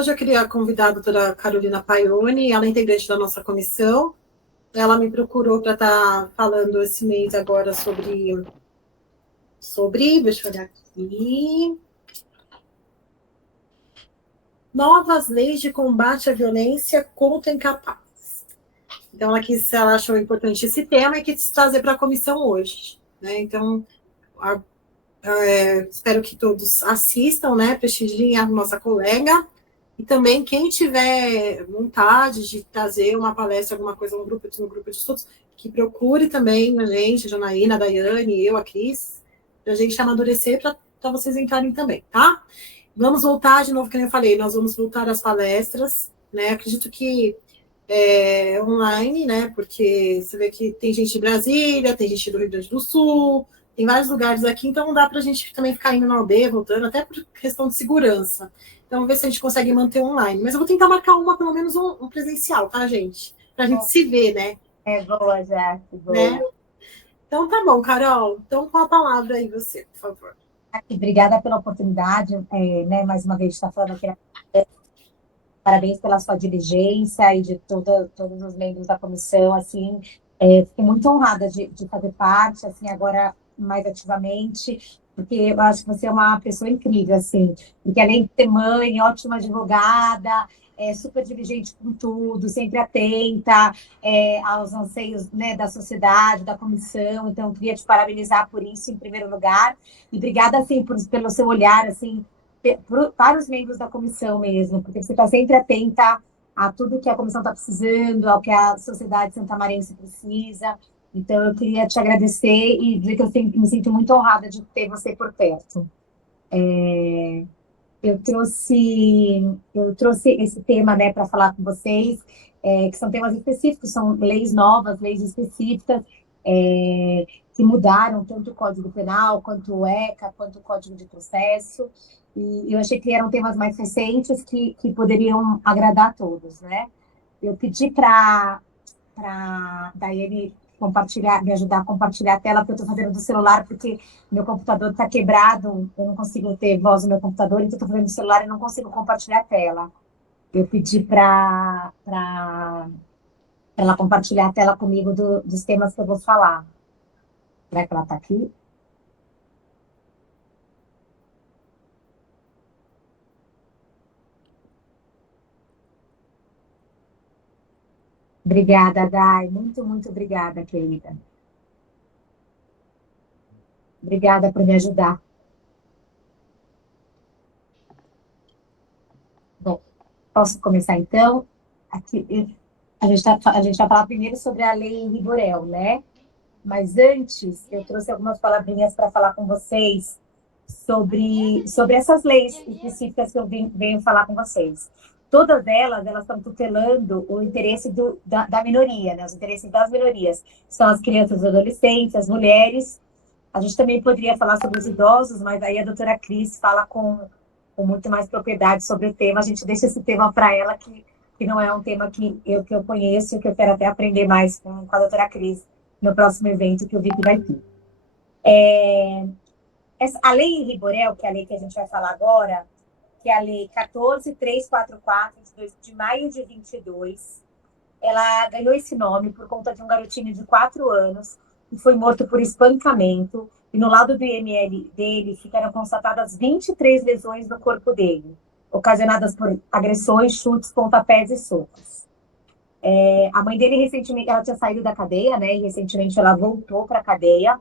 Hoje eu queria convidar a doutora Carolina Paioni, ela é integrante da nossa comissão. Ela me procurou para estar falando esse mês agora sobre, deixa eu olhar aqui, novas leis de combate à violência contra incapazes. Então, ela achou importante esse tema e quis trazer para a comissão hoje, né? Então, espero que todos assistam, né? Prestigiem a nossa colega. E também, quem tiver vontade de trazer uma palestra, alguma coisa no grupo de estudos, que procure também a gente, a Janaína, a Daiane, eu, a Cris, para a gente amadurecer, para vocês entrarem também, tá? Vamos voltar de novo, como eu falei, nós vamos voltar às palestras, né? Acredito que online, né? Porque você vê que tem gente de Brasília, tem gente do Rio Grande do Sul, tem vários lugares aqui, então não dá para a gente também ficar indo na aldeia, voltando, até por questão de segurança. Então, vamos ver se a gente consegue manter online. Mas eu vou tentar marcar pelo menos um presencial, tá, gente? Para a gente se ver, né? Boa, Jaque, boa. Né? Então, tá bom, Carol. Então, com a palavra aí, você, por favor. Obrigada pela oportunidade, né, mais uma vez, de estar falando aqui. Parabéns pela sua diligência e de todos os membros da comissão, assim, fiquei muito honrada de fazer parte, assim, agora mais ativamente, porque eu acho que você é uma pessoa incrível, assim, porque além de ser mãe, ótima advogada, super diligente com tudo, sempre atenta aos anseios, né, da sociedade, da comissão, então eu queria te parabenizar por isso, em primeiro lugar, e obrigada, assim, pelo seu olhar, assim, para os membros da comissão mesmo, porque você está sempre atenta a tudo que a comissão está precisando, ao que a sociedade santamarense precisa. Então, eu queria te agradecer e dizer que eu me sinto muito honrada de ter você por perto. Eu trouxe esse tema, né, para falar com vocês, que são temas específicos, são leis novas, leis específicas, que mudaram tanto o Código Penal, quanto o ECA, quanto o Código de Processo, e eu achei que eram temas mais recentes que poderiam agradar a todos, né? Eu pedi para Daiane compartilhar, me ajudar a compartilhar a tela, porque eu estou fazendo do celular, porque meu computador está quebrado, eu não consigo ter voz no meu computador, então estou fazendo do celular e não consigo compartilhar a tela. Eu pedi para ela compartilhar a tela comigo dos temas que eu vou falar. Será que ela está aqui? Obrigada, Dai. Muito, muito obrigada, querida. Obrigada por me ajudar. Bom, posso começar então? Aqui, a gente vai falar primeiro sobre a lei Riborel, né? Mas antes, eu trouxe algumas palavrinhas para falar com vocês sobre essas leis específicas que eu venho falar com vocês. Todas elas estão tutelando o interesse da minoria, né? Os interesses das minorias. São as crianças e adolescentes, as mulheres. A gente também poderia falar sobre os idosos, mas aí a doutora Cris fala com muito mais propriedade sobre o tema. A gente deixa esse tema para ela, que não é um tema que eu conheço e que eu quero até aprender mais com a doutora Cris no próximo evento que eu vi que vai ter. A lei Riborel, que é a lei que a gente vai falar agora, que é a lei 14.344, de maio de 22, ela ganhou esse nome por conta de um garotinho de 4 anos que foi morto por espancamento, e no laudo do IML dele ficaram constatadas 23 lesões no corpo dele, ocasionadas por agressões, chutes, pontapés e socos. A mãe dele, recentemente, ela tinha saído da cadeia, né, e recentemente ela voltou para a cadeia,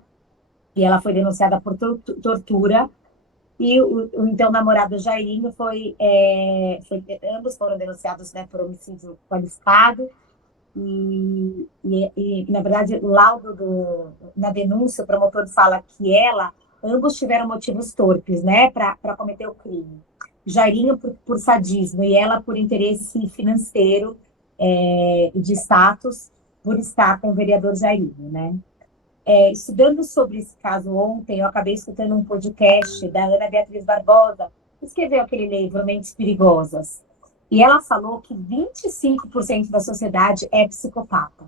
e ela foi denunciada por tortura, e o então namorado Jairinho ambos foram denunciados, né, por homicídio qualificado, na verdade, o laudo na denúncia, o promotor fala que ambos tiveram motivos torpes, né, para cometer o crime. Jairinho por sadismo e ela por interesse financeiro e de status, por estar com o vereador Jairinho, né. Estudando sobre esse caso ontem, eu acabei escutando um podcast da Ana Beatriz Barbosa, que escreveu aquele livro Mentes Perigosas. E ela falou que 25% da sociedade é psicopata.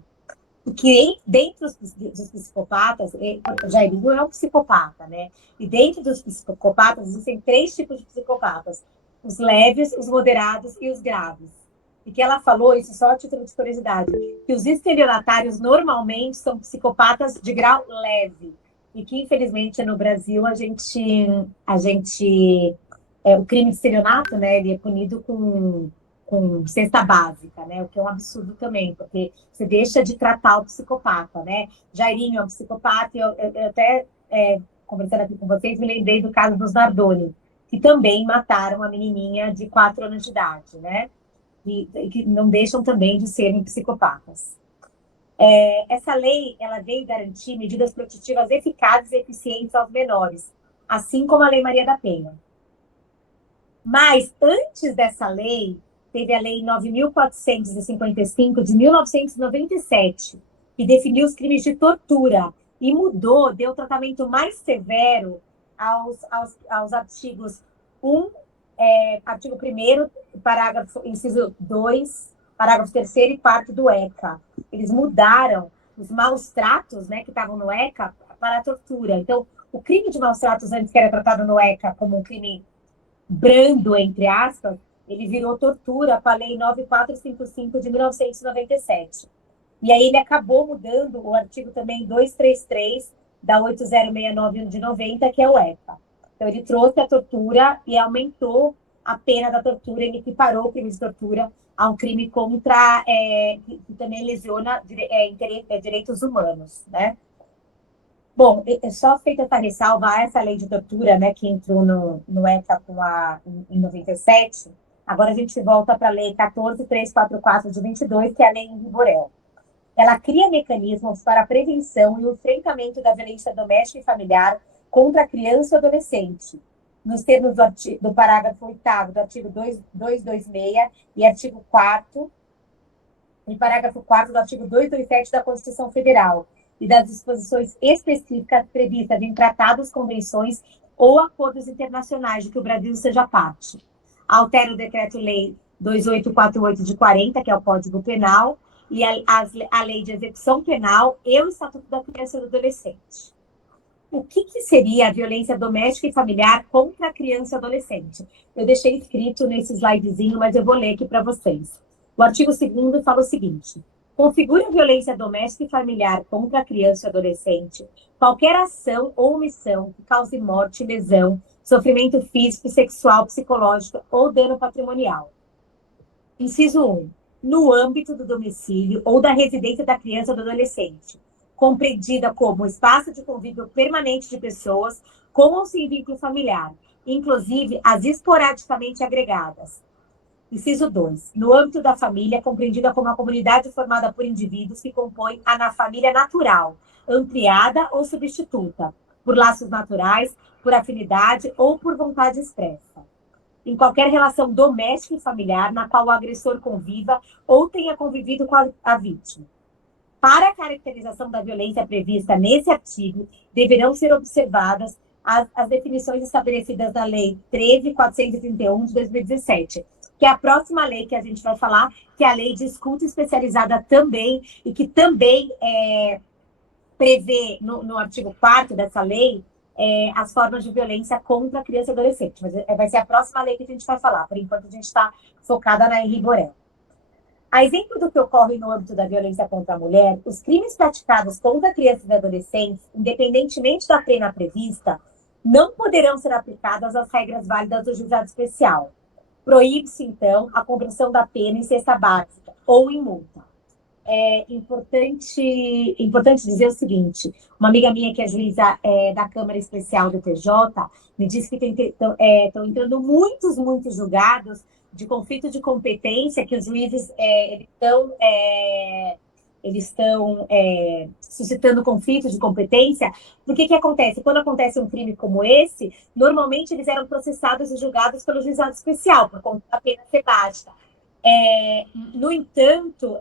E que dentro dos psicopatas, o Jairinho é um psicopata, né? E dentro dos psicopatas existem 3 tipos de psicopatas. os leves, os moderados e os graves. E que ela falou, isso só a título de curiosidade, que os estelionatários normalmente são psicopatas de grau leve. E que, infelizmente, no Brasil, o crime de estelionato, né, ele é punido com cesta básica, né, o que é um absurdo também, porque você deixa de tratar o psicopata, né? Jairinho é um psicopata, e eu até, conversando aqui com vocês, me lembrei do caso dos Nardoni, que também mataram uma menininha de 4 anos de idade, né? E que não deixam também de serem psicopatas. Essa lei, ela veio garantir medidas protetivas eficazes e eficientes aos menores, assim como a Lei Maria da Penha. Mas, antes dessa lei, teve a Lei 9.455, de 1997, que definiu os crimes de tortura e mudou, deu tratamento mais severo aos artigos 1, artigo 1º, parágrafo, inciso 2, parágrafo 3º e 4º do ECA. Eles mudaram os maus tratos, né, que estavam no ECA para a tortura. Então, o crime de maus tratos, antes que era tratado no ECA como um crime brando, entre aspas, ele virou tortura com a Lei 9455 de 1997. E aí ele acabou mudando o artigo também 233 da 8069 de 90, que é o ECA. Então ele trouxe a tortura e aumentou a pena da tortura, ele equiparou o crime de tortura a um crime contra, que também lesiona direitos humanos, né? Bom, só feita essa ressalva, essa lei de tortura, né, que entrou no ECA em 97, agora a gente volta para a lei 14.344 de 22, que é a lei em vigor. Ela cria mecanismos para a prevenção e o enfrentamento da violência doméstica e familiar contra a criança e adolescente, nos termos do parágrafo 8º do artigo 226 e artigo 4º, e parágrafo 4º do artigo 227 da Constituição Federal, e das disposições específicas previstas em tratados, convenções ou acordos internacionais de que o Brasil seja parte. Altera o Decreto-Lei 2848 de 40, que é o Código Penal, e a Lei de Execução Penal e o Estatuto da Criança e do Adolescente. O que seria a violência doméstica e familiar contra a criança e adolescente? Eu deixei escrito nesse slidezinho, mas eu vou ler aqui para vocês. O artigo 2º fala o seguinte: configura a violência doméstica e familiar contra a criança e adolescente qualquer ação ou omissão que cause morte, lesão, sofrimento físico, sexual, psicológico ou dano patrimonial. Inciso 1. No âmbito do domicílio ou da residência da criança ou do adolescente, compreendida como espaço de convívio permanente de pessoas com ou sem vínculo familiar, inclusive as esporadicamente agregadas. Inciso 2. No âmbito da família, compreendida como a comunidade formada por indivíduos que compõem a família natural, ampliada ou substituta, por laços naturais, por afinidade ou por vontade expressa. Em qualquer relação doméstica e familiar na qual o agressor conviva ou tenha convivido com a vítima. Para a caracterização da violência prevista nesse artigo, deverão ser observadas as definições estabelecidas na Lei 13.431 de 2017, que é a próxima lei que a gente vai falar, que é a Lei de Escuta Especializada também, e que também prevê no artigo 4º dessa lei as formas de violência contra a criança e adolescente. Mas vai ser a próxima lei que a gente vai falar. Por enquanto, a gente está focada na Henri Borel. A exemplo do que ocorre no âmbito da violência contra a mulher, os crimes praticados contra crianças e adolescentes, independentemente da pena prevista, não poderão ser aplicadas as regras válidas do juizado especial. Proíbe-se, então, a conversão da pena em cesta básica ou em multa. É importante dizer o seguinte: uma amiga minha que é juíza da Câmara Especial do TJ me disse que estão entrando muitos julgados de conflito de competência, que os juízes eles estão suscitando conflitos de competência. Porque que acontece? Quando acontece um crime como esse, normalmente eles eram processados e julgados pelo juizado especial, por conta da pena ser baixa. No entanto,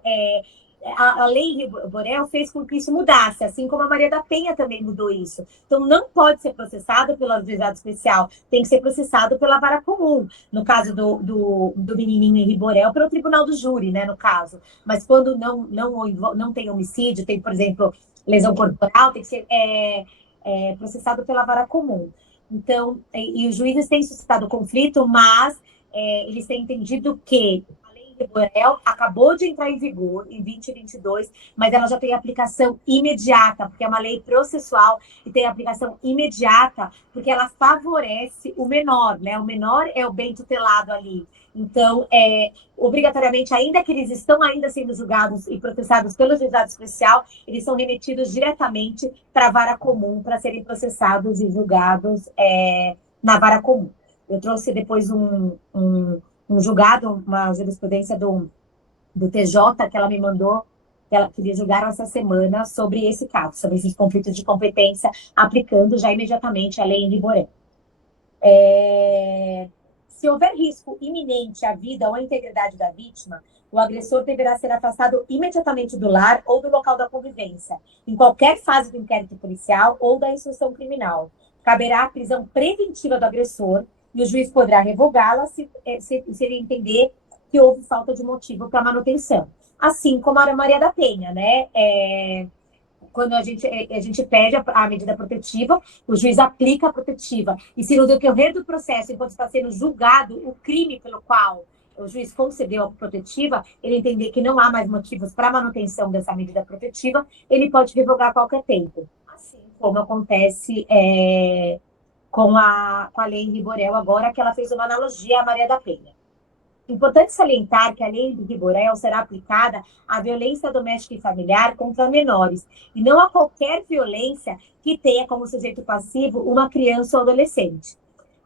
a Lei Borel fez com que isso mudasse, assim como a Maria da Penha também mudou isso. Então, não pode ser processado pelo juizado especial, tem que ser processado pela vara comum. No caso do menininho Henri Borel, pelo tribunal do júri, né, no caso. Mas quando não tem homicídio, tem, por exemplo, lesão corporal, tem que ser processado pela vara comum. Então, e os juízes têm suscitado conflito, mas eles têm entendido que a Lei de Borel acabou de entrar em vigor em 2022, mas ela já tem aplicação imediata, porque é uma lei processual e tem aplicação imediata, porque ela favorece o menor, né? O menor é o bem tutelado ali. Então, obrigatoriamente, ainda que eles estão ainda sendo julgados e processados pelo juizado especial, eles são remetidos diretamente para a vara comum para serem processados e julgados na vara comum. Eu trouxe depois um julgado, uma jurisprudência do TJ que ela me mandou, que eles julgaram essa semana sobre esse caso, sobre esses conflitos de competência, aplicando já imediatamente a lei em vigor. Se houver risco iminente à vida ou à integridade da vítima, o agressor deverá ser afastado imediatamente do lar ou do local da convivência, em qualquer fase do inquérito policial ou da instrução criminal. Caberá a prisão preventiva do agressor e o juiz poderá revogá-la se ele entender que houve falta de motivo para manutenção. Assim como a Maria da Penha, né? Quando a gente pede a medida protetiva, o juiz aplica a protetiva. E se no decorrer do processo, enquanto está sendo julgado o crime pelo qual o juiz concedeu a protetiva, ele entender que não há mais motivos para manutenção dessa medida protetiva, ele pode revogar a qualquer tempo. Assim como acontece com a lei em Riborel agora, que ela fez uma analogia à Maria da Penha. Importante salientar que a lei do Riborel será aplicada à violência doméstica e familiar contra menores, e não a qualquer violência que tenha como sujeito passivo uma criança ou adolescente.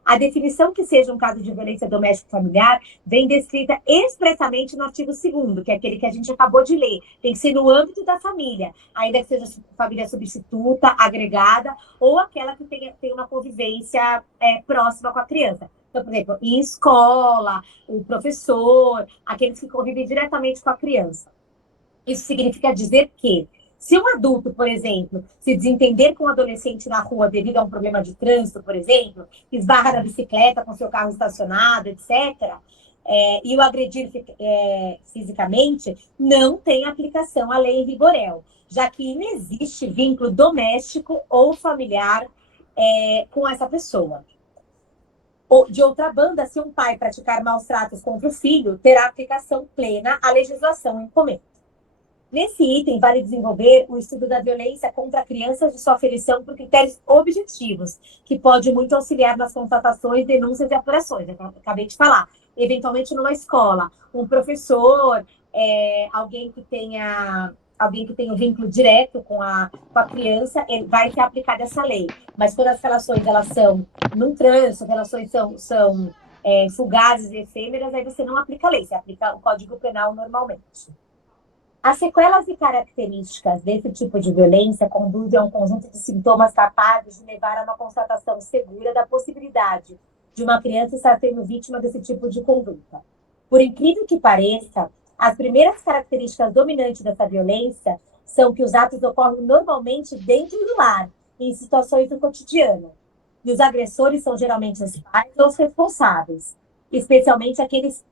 A definição que seja um caso de violência doméstica e familiar vem descrita expressamente no artigo 2º, que é aquele que a gente acabou de ler. Tem que ser no âmbito da família, ainda que seja família substituta, agregada, ou aquela que tenha uma convivência próxima com a criança. Então, por exemplo, em escola, o professor, aqueles que convivem diretamente com a criança. Isso significa dizer que, se um adulto, por exemplo, se desentender com um adolescente na rua devido a um problema de trânsito, por exemplo, esbarra na bicicleta com seu carro estacionado, etc., e o agredir fisicamente, não tem aplicação à lei em Riborel, já que não existe vínculo doméstico ou familiar com essa pessoa. De outra banda, se um pai praticar maus tratos contra o filho, terá aplicação plena à legislação em comento. Nesse item, vale desenvolver o estudo da violência contra crianças de sua aferição por critérios objetivos, que pode muito auxiliar nas constatações, denúncias e apurações. Eu acabei de falar. Eventualmente, numa escola, um professor, alguém que tenha um vínculo direto com a criança, vai ser aplicada essa lei. Mas quando as relações elas são num trânsito, as relações são fugazes e efêmeras, aí você não aplica a lei, você aplica o Código Penal normalmente. As sequelas e características desse tipo de violência conduzem a um conjunto de sintomas capazes de levar a uma constatação segura da possibilidade de uma criança estar sendo vítima desse tipo de conduta. Por incrível que pareça, as primeiras características dominantes dessa violência são que os atos ocorrem normalmente dentro do lar, em situações do cotidiano. E os agressores são geralmente os pais ou os responsáveis, especialmente aqueles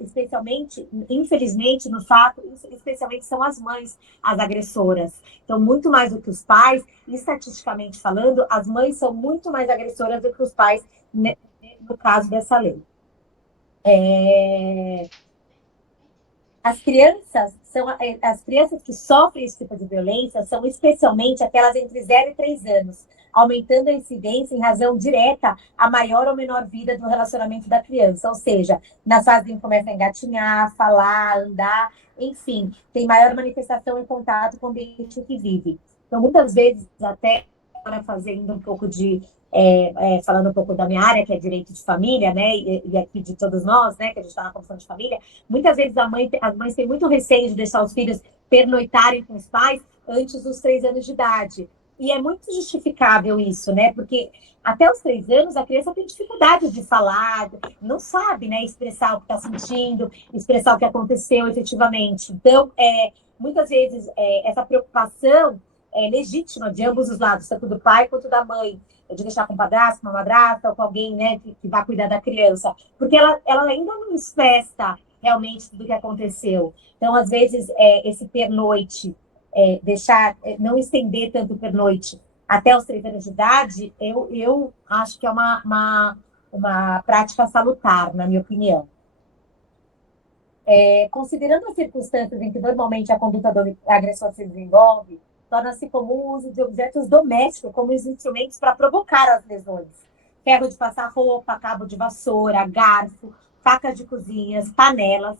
especialmente, infelizmente, no fato, especialmente são as mães as agressoras. Então, muito mais do que os pais, estatisticamente falando, as mães são muito mais agressoras do que os pais, no caso dessa lei. As crianças que sofrem esse tipo de violência são especialmente aquelas entre 0 e 3 anos, aumentando a incidência em razão direta à maior ou menor vida do relacionamento da criança. Ou seja, nas fases em que começa a engatinhar, falar, andar, enfim, tem maior manifestação em contato com o ambiente que vive. Então, muitas vezes, até agora fazendo um pouco de... falando um pouco da minha área, que é direito de família, né, e aqui de todos nós, né, que a gente está na comissão de família, muitas vezes as mães têm muito receio de deixar os filhos pernoitarem com os pais antes dos 3 anos de idade. E é muito justificável isso, né, porque até os 3 anos a criança tem dificuldade de falar, não sabe, né, expressar o que está sentindo, expressar o que aconteceu efetivamente. Então, muitas vezes, essa preocupação é legítima de ambos os lados, tanto do pai quanto da mãe, de deixar com o padrasto, uma madrasta, ou com alguém, né, que vai cuidar da criança, porque ela ainda não expressa realmente tudo o que aconteceu. Então, às vezes, esse pernoite, não estender tanto o pernoite até os 3 anos de idade, eu acho que é uma uma prática salutar, na minha opinião. Considerando as circunstâncias em que normalmente a conduta do agressor se desenvolve, torna-se comum o uso de objetos domésticos como os instrumentos para provocar as lesões. Ferro de passar roupa, cabo de vassoura, garfo, facas de cozinhas, panelas.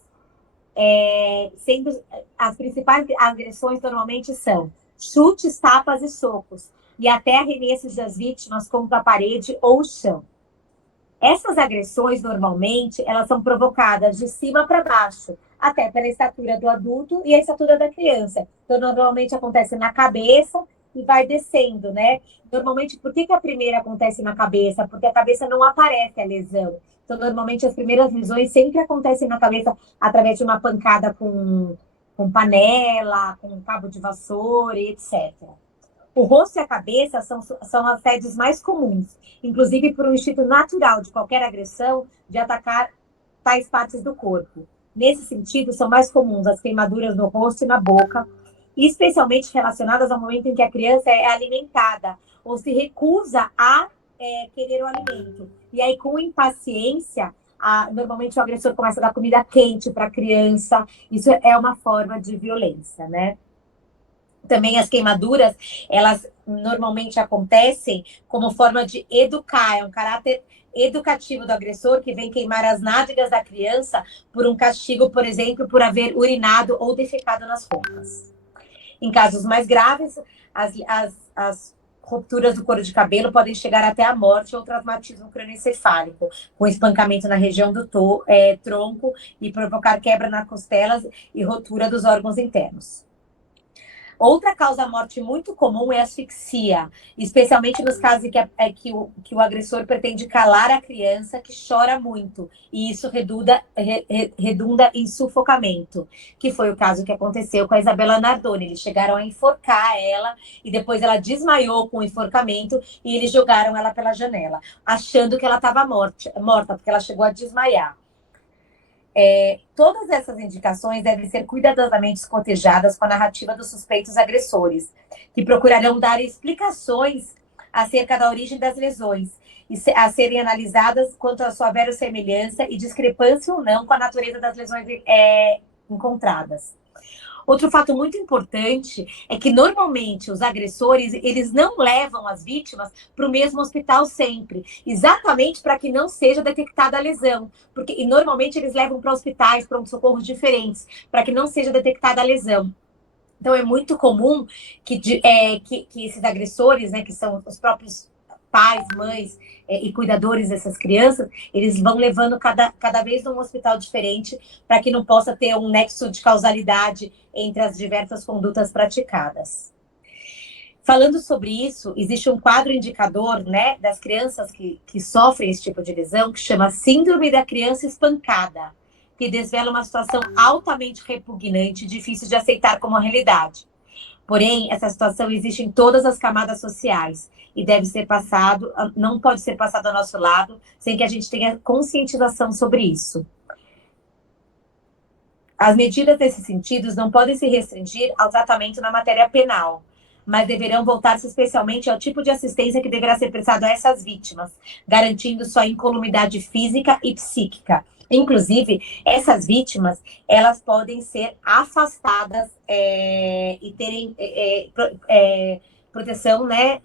Sendo as principais agressões normalmente são chutes, tapas e socos, e até arremessos das vítimas contra a parede ou o chão. Essas agressões, normalmente, elas são provocadas de cima para baixo, até pela estatura do adulto e a estatura da criança. Então, normalmente acontece na cabeça e vai descendo, né? Normalmente, por que a primeira acontece na cabeça? Porque a cabeça não aparece a lesão. Então, normalmente, as primeiras lesões sempre acontecem na cabeça através de uma pancada com panela, com cabo de vassoura, etc. O rosto e a cabeça são as sedes mais comuns, inclusive por um instinto natural de qualquer agressão de atacar tais partes do corpo. Nesse sentido, são mais comuns as queimaduras no rosto e na boca, especialmente relacionadas ao momento em que a criança é alimentada ou se recusa a querer o alimento. E aí, com impaciência, normalmente o agressor começa a dar comida quente para a criança. Isso é uma forma de violência, né? Também as queimaduras, elas normalmente acontecem como forma de educar, é um caráter educativo do agressor que vem queimar as nádegas da criança por um castigo, por exemplo, por haver urinado ou defecado nas roupas. Em casos mais graves, as rupturas do couro de cabelo podem chegar até a morte ou traumatismo crânioencefálico, com espancamento na região do tronco e provocar quebra nas costelas e rotura dos órgãos internos. Outra causa-morte muito comum é a asfixia, especialmente nos casos em que o agressor pretende calar a criança que chora muito, e isso redunda em sufocamento, que foi o caso que aconteceu com a Isabela Nardoni. Eles chegaram a enforcar ela, e depois ela desmaiou com o enforcamento, e eles jogaram ela pela janela, achando que ela estava morta, porque ela chegou a desmaiar. Todas essas indicações devem ser cuidadosamente escotejadas com a narrativa dos suspeitos agressores, que procurarão dar explicações acerca da origem das lesões, a serem analisadas quanto à sua verossemelhança e discrepância ou não com a natureza das lesões encontradas. Outro fato muito importante é que, normalmente, os agressores, eles não levam as vítimas para o mesmo hospital sempre, exatamente para que não seja detectada a lesão. E, normalmente, eles levam para hospitais, pronto-socorros diferentes, para que não seja detectada a lesão. Então, é muito comum que esses agressores, né, que são os próprios pais, mães e cuidadores dessas crianças, eles vão levando cada vez num hospital diferente para que não possa ter um nexo de causalidade entre as diversas condutas praticadas. Falando sobre isso, existe um quadro indicador, né, das crianças que sofrem esse tipo de lesão, que chama Síndrome da Criança Espancada, que desvela uma situação altamente repugnante e difícil de aceitar como realidade. Porém, essa situação existe em todas as camadas sociais e não pode ser passado ao nosso lado sem que a gente tenha conscientização sobre isso. As medidas nesse sentido não podem se restringir ao tratamento na matéria penal, mas deverão voltar-se especialmente ao tipo de assistência que deverá ser prestado a essas vítimas, garantindo sua incolumidade física e psíquica. Inclusive, essas vítimas, elas podem ser afastadas e terem proteção, né,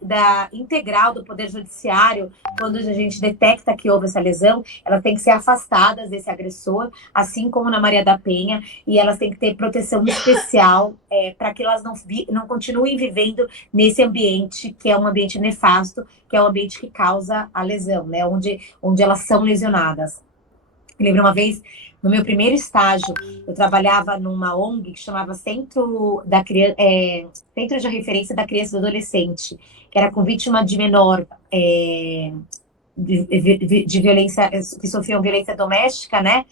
integral do Poder Judiciário. Quando a gente detecta que houve essa lesão, elas têm que ser afastadas desse agressor, assim como na Maria da Penha, e elas têm que ter proteção especial para que elas não continuem vivendo nesse ambiente, que é um ambiente nefasto, que é um ambiente que causa a lesão, né, onde elas são lesionadas. Eu lembro uma vez, no meu primeiro estágio, eu trabalhava numa ONG que chamava Centro de Referência da Criança e do Adolescente, que era com vítima de menor de violência, que sofriam violência doméstica, né,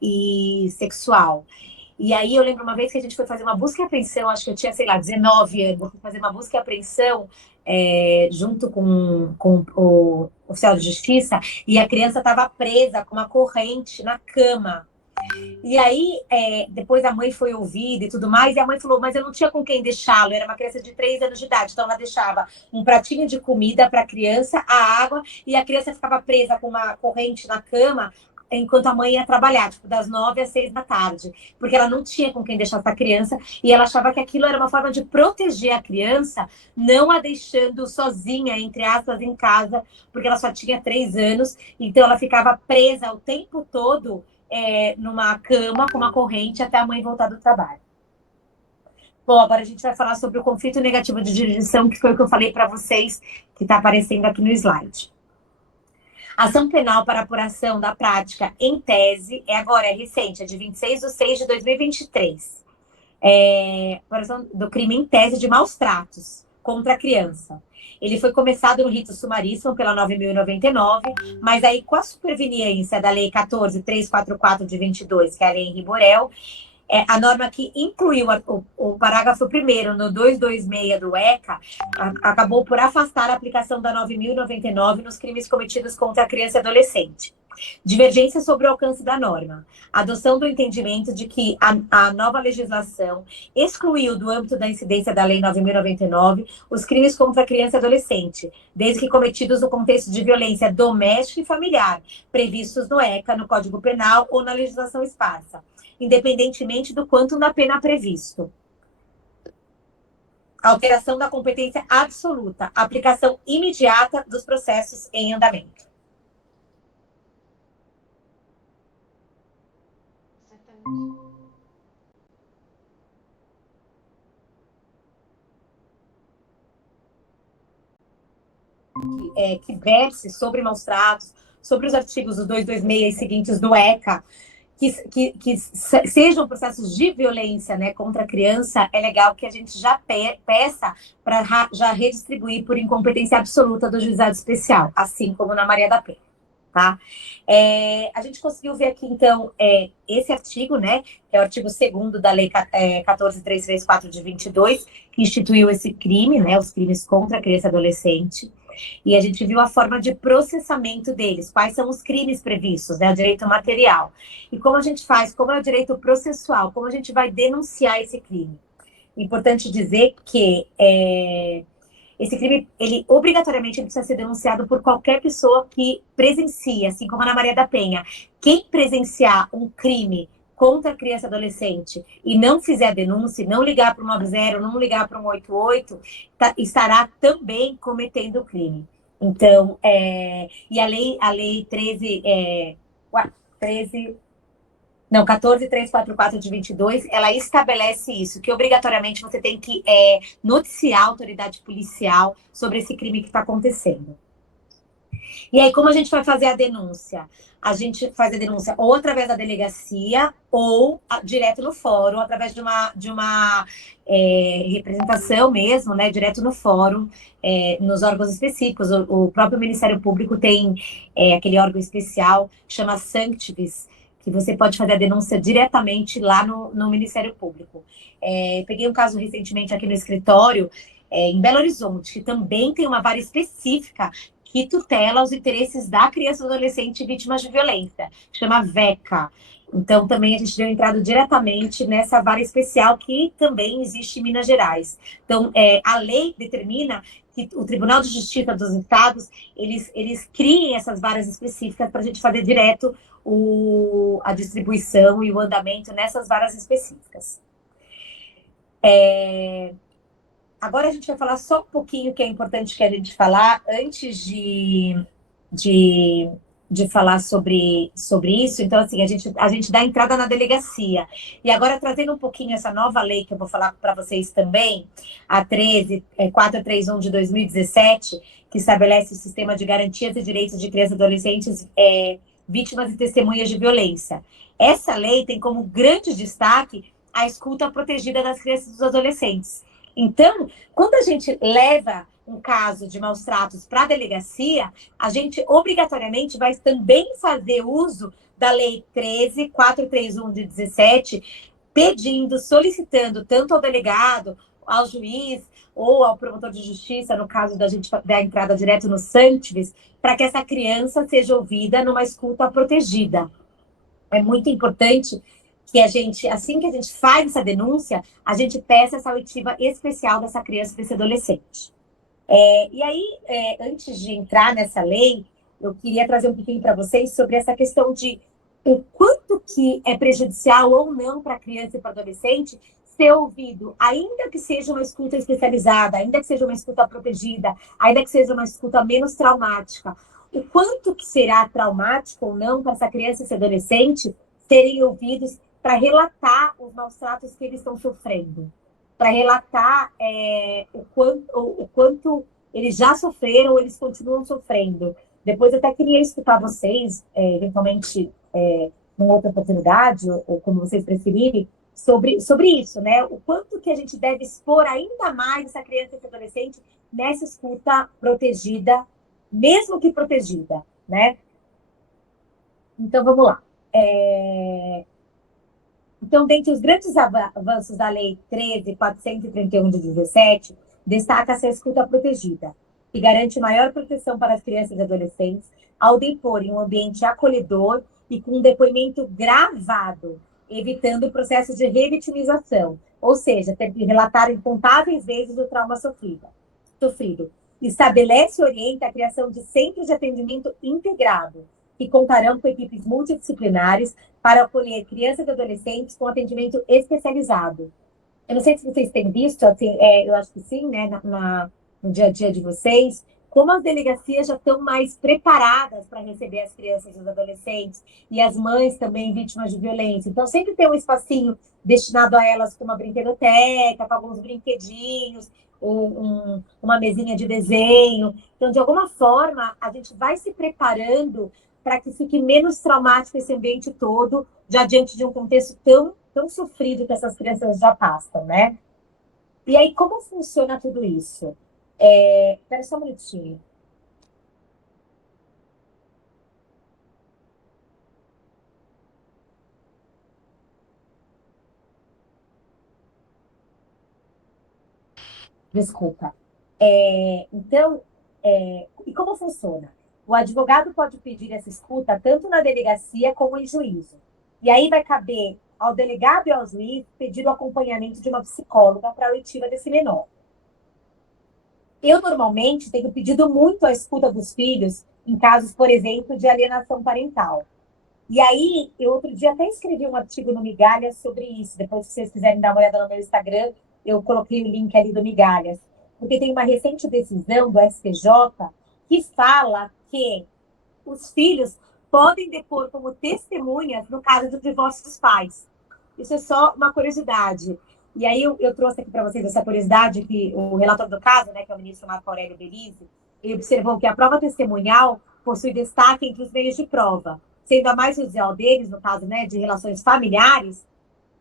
e sexual. E aí eu lembro uma vez que a gente foi fazer uma busca e apreensão, acho que eu tinha, 19 anos, fui fazer uma busca e apreensão junto com o oficial de justiça, e a criança estava presa com uma corrente na cama. E aí, depois a mãe foi ouvida e tudo mais, e a mãe falou, mas eu não tinha com quem deixá-lo, era uma criança de 3 anos de idade, então ela deixava um pratinho de comida para a criança, a água, e a criança ficava presa com uma corrente na cama, enquanto a mãe ia trabalhar, tipo, das 9 às 6 da tarde, porque ela não tinha com quem deixar essa criança, e ela achava que aquilo era uma forma de proteger a criança, não a deixando sozinha, entre aspas, em casa, porque ela só tinha 3 anos, então ela ficava presa o tempo todo numa cama com uma corrente até a mãe voltar do trabalho. Bom, agora a gente vai falar sobre o conflito negativo de jurisdição, que foi o que eu falei para vocês, que está aparecendo aqui no slide. Ação penal para apuração da prática em tese, agora, é recente, é de 26/6/2023. Apuração do crime em tese de maus tratos contra a criança. Ele foi começado no rito sumaríssimo pela 9.099, mas aí com a superveniência da Lei 14.344 de 22, que é a Lei Henri Borel, a norma que incluiu o parágrafo 1º no 226 do ECA, acabou por afastar a aplicação da 9.099 nos crimes cometidos contra a criança e adolescente. Divergência sobre o alcance da norma. Adoção do entendimento de que a nova legislação excluiu do âmbito da incidência da Lei 9.099 os crimes contra a criança e adolescente, desde que cometidos no contexto de violência doméstica e familiar, previstos no ECA, no Código Penal ou na legislação esparsa, independentemente do quanto na pena previsto. Alteração da competência absoluta. Aplicação imediata dos processos em andamento. Que verse sobre maus tratos, sobre os artigos do 226 e seguintes do ECA, que sejam processos de violência, né, contra a criança, é legal que a gente já peça para já redistribuir por incompetência absoluta do juizado especial, assim como na Maria da Penha. Tá? A gente conseguiu ver aqui, então, esse artigo, né, que é o artigo 2º da Lei 14.334 de 22, que instituiu esse crime, né, os crimes contra a criança e adolescente, e a gente viu a forma de processamento deles, quais são os crimes previstos, né, o direito material, e como a gente faz, como é o direito processual, como a gente vai denunciar esse crime. Importante dizer que esse crime, ele obrigatoriamente precisa ser denunciado por qualquer pessoa que presencie, assim como a Ana Maria da Penha. Quem presenciar um crime contra a criança e adolescente e não fizer a denúncia, não ligar para o 90, não ligar para o 188, estará também cometendo o crime. Então, e a lei 14.344 de 22, ela estabelece isso, que obrigatoriamente você tem que noticiar a autoridade policial sobre esse crime que está acontecendo. E aí, como a gente vai fazer a denúncia? A gente faz a denúncia ou através da delegacia ou direto no fórum, através de uma representação mesmo, né, direto no fórum, nos órgãos específicos. O próprio Ministério Público tem aquele órgão especial que chama Sanctivis, que você pode fazer a denúncia diretamente lá no Ministério Público. Peguei um caso recentemente aqui no escritório, em Belo Horizonte, que também tem uma vara específica que tutela os interesses da criança e do adolescente vítimas de violência, chama VECA. Então, também a gente deu entrada diretamente nessa vara especial que também existe em Minas Gerais. Então, a lei determina que o Tribunal de Justiça dos Estados, eles criem essas varas específicas para a gente fazer direto a distribuição e o andamento nessas varas específicas. Agora a gente vai falar só um pouquinho que é importante que a gente falar antes de falar sobre isso. Então, assim, a gente dá entrada na delegacia. E agora, trazendo um pouquinho essa nova lei que eu vou falar para vocês também, a 431 de 2017, que estabelece o sistema de garantias e direitos de crianças e adolescentes vítimas e testemunhas de violência. Essa lei tem como grande destaque a escuta protegida das crianças e dos adolescentes. Então, quando a gente leva um caso de maus tratos para a delegacia, a gente obrigatoriamente vai também fazer uso da Lei 13.431 de 17, solicitando tanto ao delegado, ao juiz ou ao promotor de justiça, no caso da gente dar entrada direto no Sanctivis, para que essa criança seja ouvida numa escuta protegida. É muito importante que a gente, assim que a gente faz essa denúncia, a gente peça essa oitiva especial dessa criança, desse adolescente. E aí, antes de entrar nessa lei, eu queria trazer um pouquinho para vocês sobre essa questão de o quanto que é prejudicial ou não para a criança e para o adolescente ser ouvido, ainda que seja uma escuta especializada, ainda que seja uma escuta protegida, ainda que seja uma escuta menos traumática. O quanto que será traumático ou não para essa criança e esse adolescente serem ouvidos para relatar os maus tratos que eles estão sofrendo, para relatar o quanto eles já sofreram ou eles continuam sofrendo. Depois eu até queria escutar vocês, eventualmente, numa outra oportunidade, ou como vocês preferirem, sobre isso, né? O quanto que a gente deve expor ainda mais essa criança e esse adolescente nessa escuta protegida, mesmo que protegida, né? Então, vamos lá. Então, dentre os grandes avanços da Lei 13.431 de 17, destaca-se a escuta protegida, que garante maior proteção para as crianças e adolescentes ao depor em um ambiente acolhedor e com um depoimento gravado, evitando o processo de revitimização, ou seja, ter que relatar incontáveis vezes o trauma sofrido. Estabelece e orienta a criação de centros de atendimento integrado, que contarão com equipes multidisciplinares para acolher crianças e adolescentes com atendimento especializado. Eu não sei se vocês têm visto, assim, eu acho que sim, né, no dia a dia de vocês, como as delegacias já estão mais preparadas para receber as crianças e os adolescentes, e as mães também vítimas de violência. Então, sempre tem um espacinho destinado a elas com uma brinquedoteca, com alguns brinquedinhos, uma mesinha de desenho. Então, de alguma forma, a gente vai se preparando para que fique menos traumático esse ambiente todo, já diante de um contexto tão sofrido que essas crianças já passam, né? E aí, como funciona tudo isso? Espera só um minutinho. Desculpa. Então, e como funciona? O advogado pode pedir essa escuta tanto na delegacia como em juízo. E aí vai caber ao delegado e ao juiz pedir o acompanhamento de uma psicóloga para a oitiva desse menor. Eu, normalmente, tenho pedido muito a escuta dos filhos em casos, por exemplo, de alienação parental. E aí, eu outro dia até escrevi um artigo no Migalhas sobre isso. Depois, se vocês quiserem dar uma olhada no meu Instagram, eu coloquei o link ali do Migalhas. Porque tem uma recente decisão do STJ que fala que os filhos podem depor como testemunhas no caso do divórcio dos pais. Isso é só uma curiosidade. E aí eu trouxe aqui para vocês essa curiosidade que o relator do caso, né, que é o ministro Marco Aurélio Belise, ele observou que a prova testemunhal possui destaque entre os meios de prova, sendo a mais usual deles, no caso, né, de relações familiares,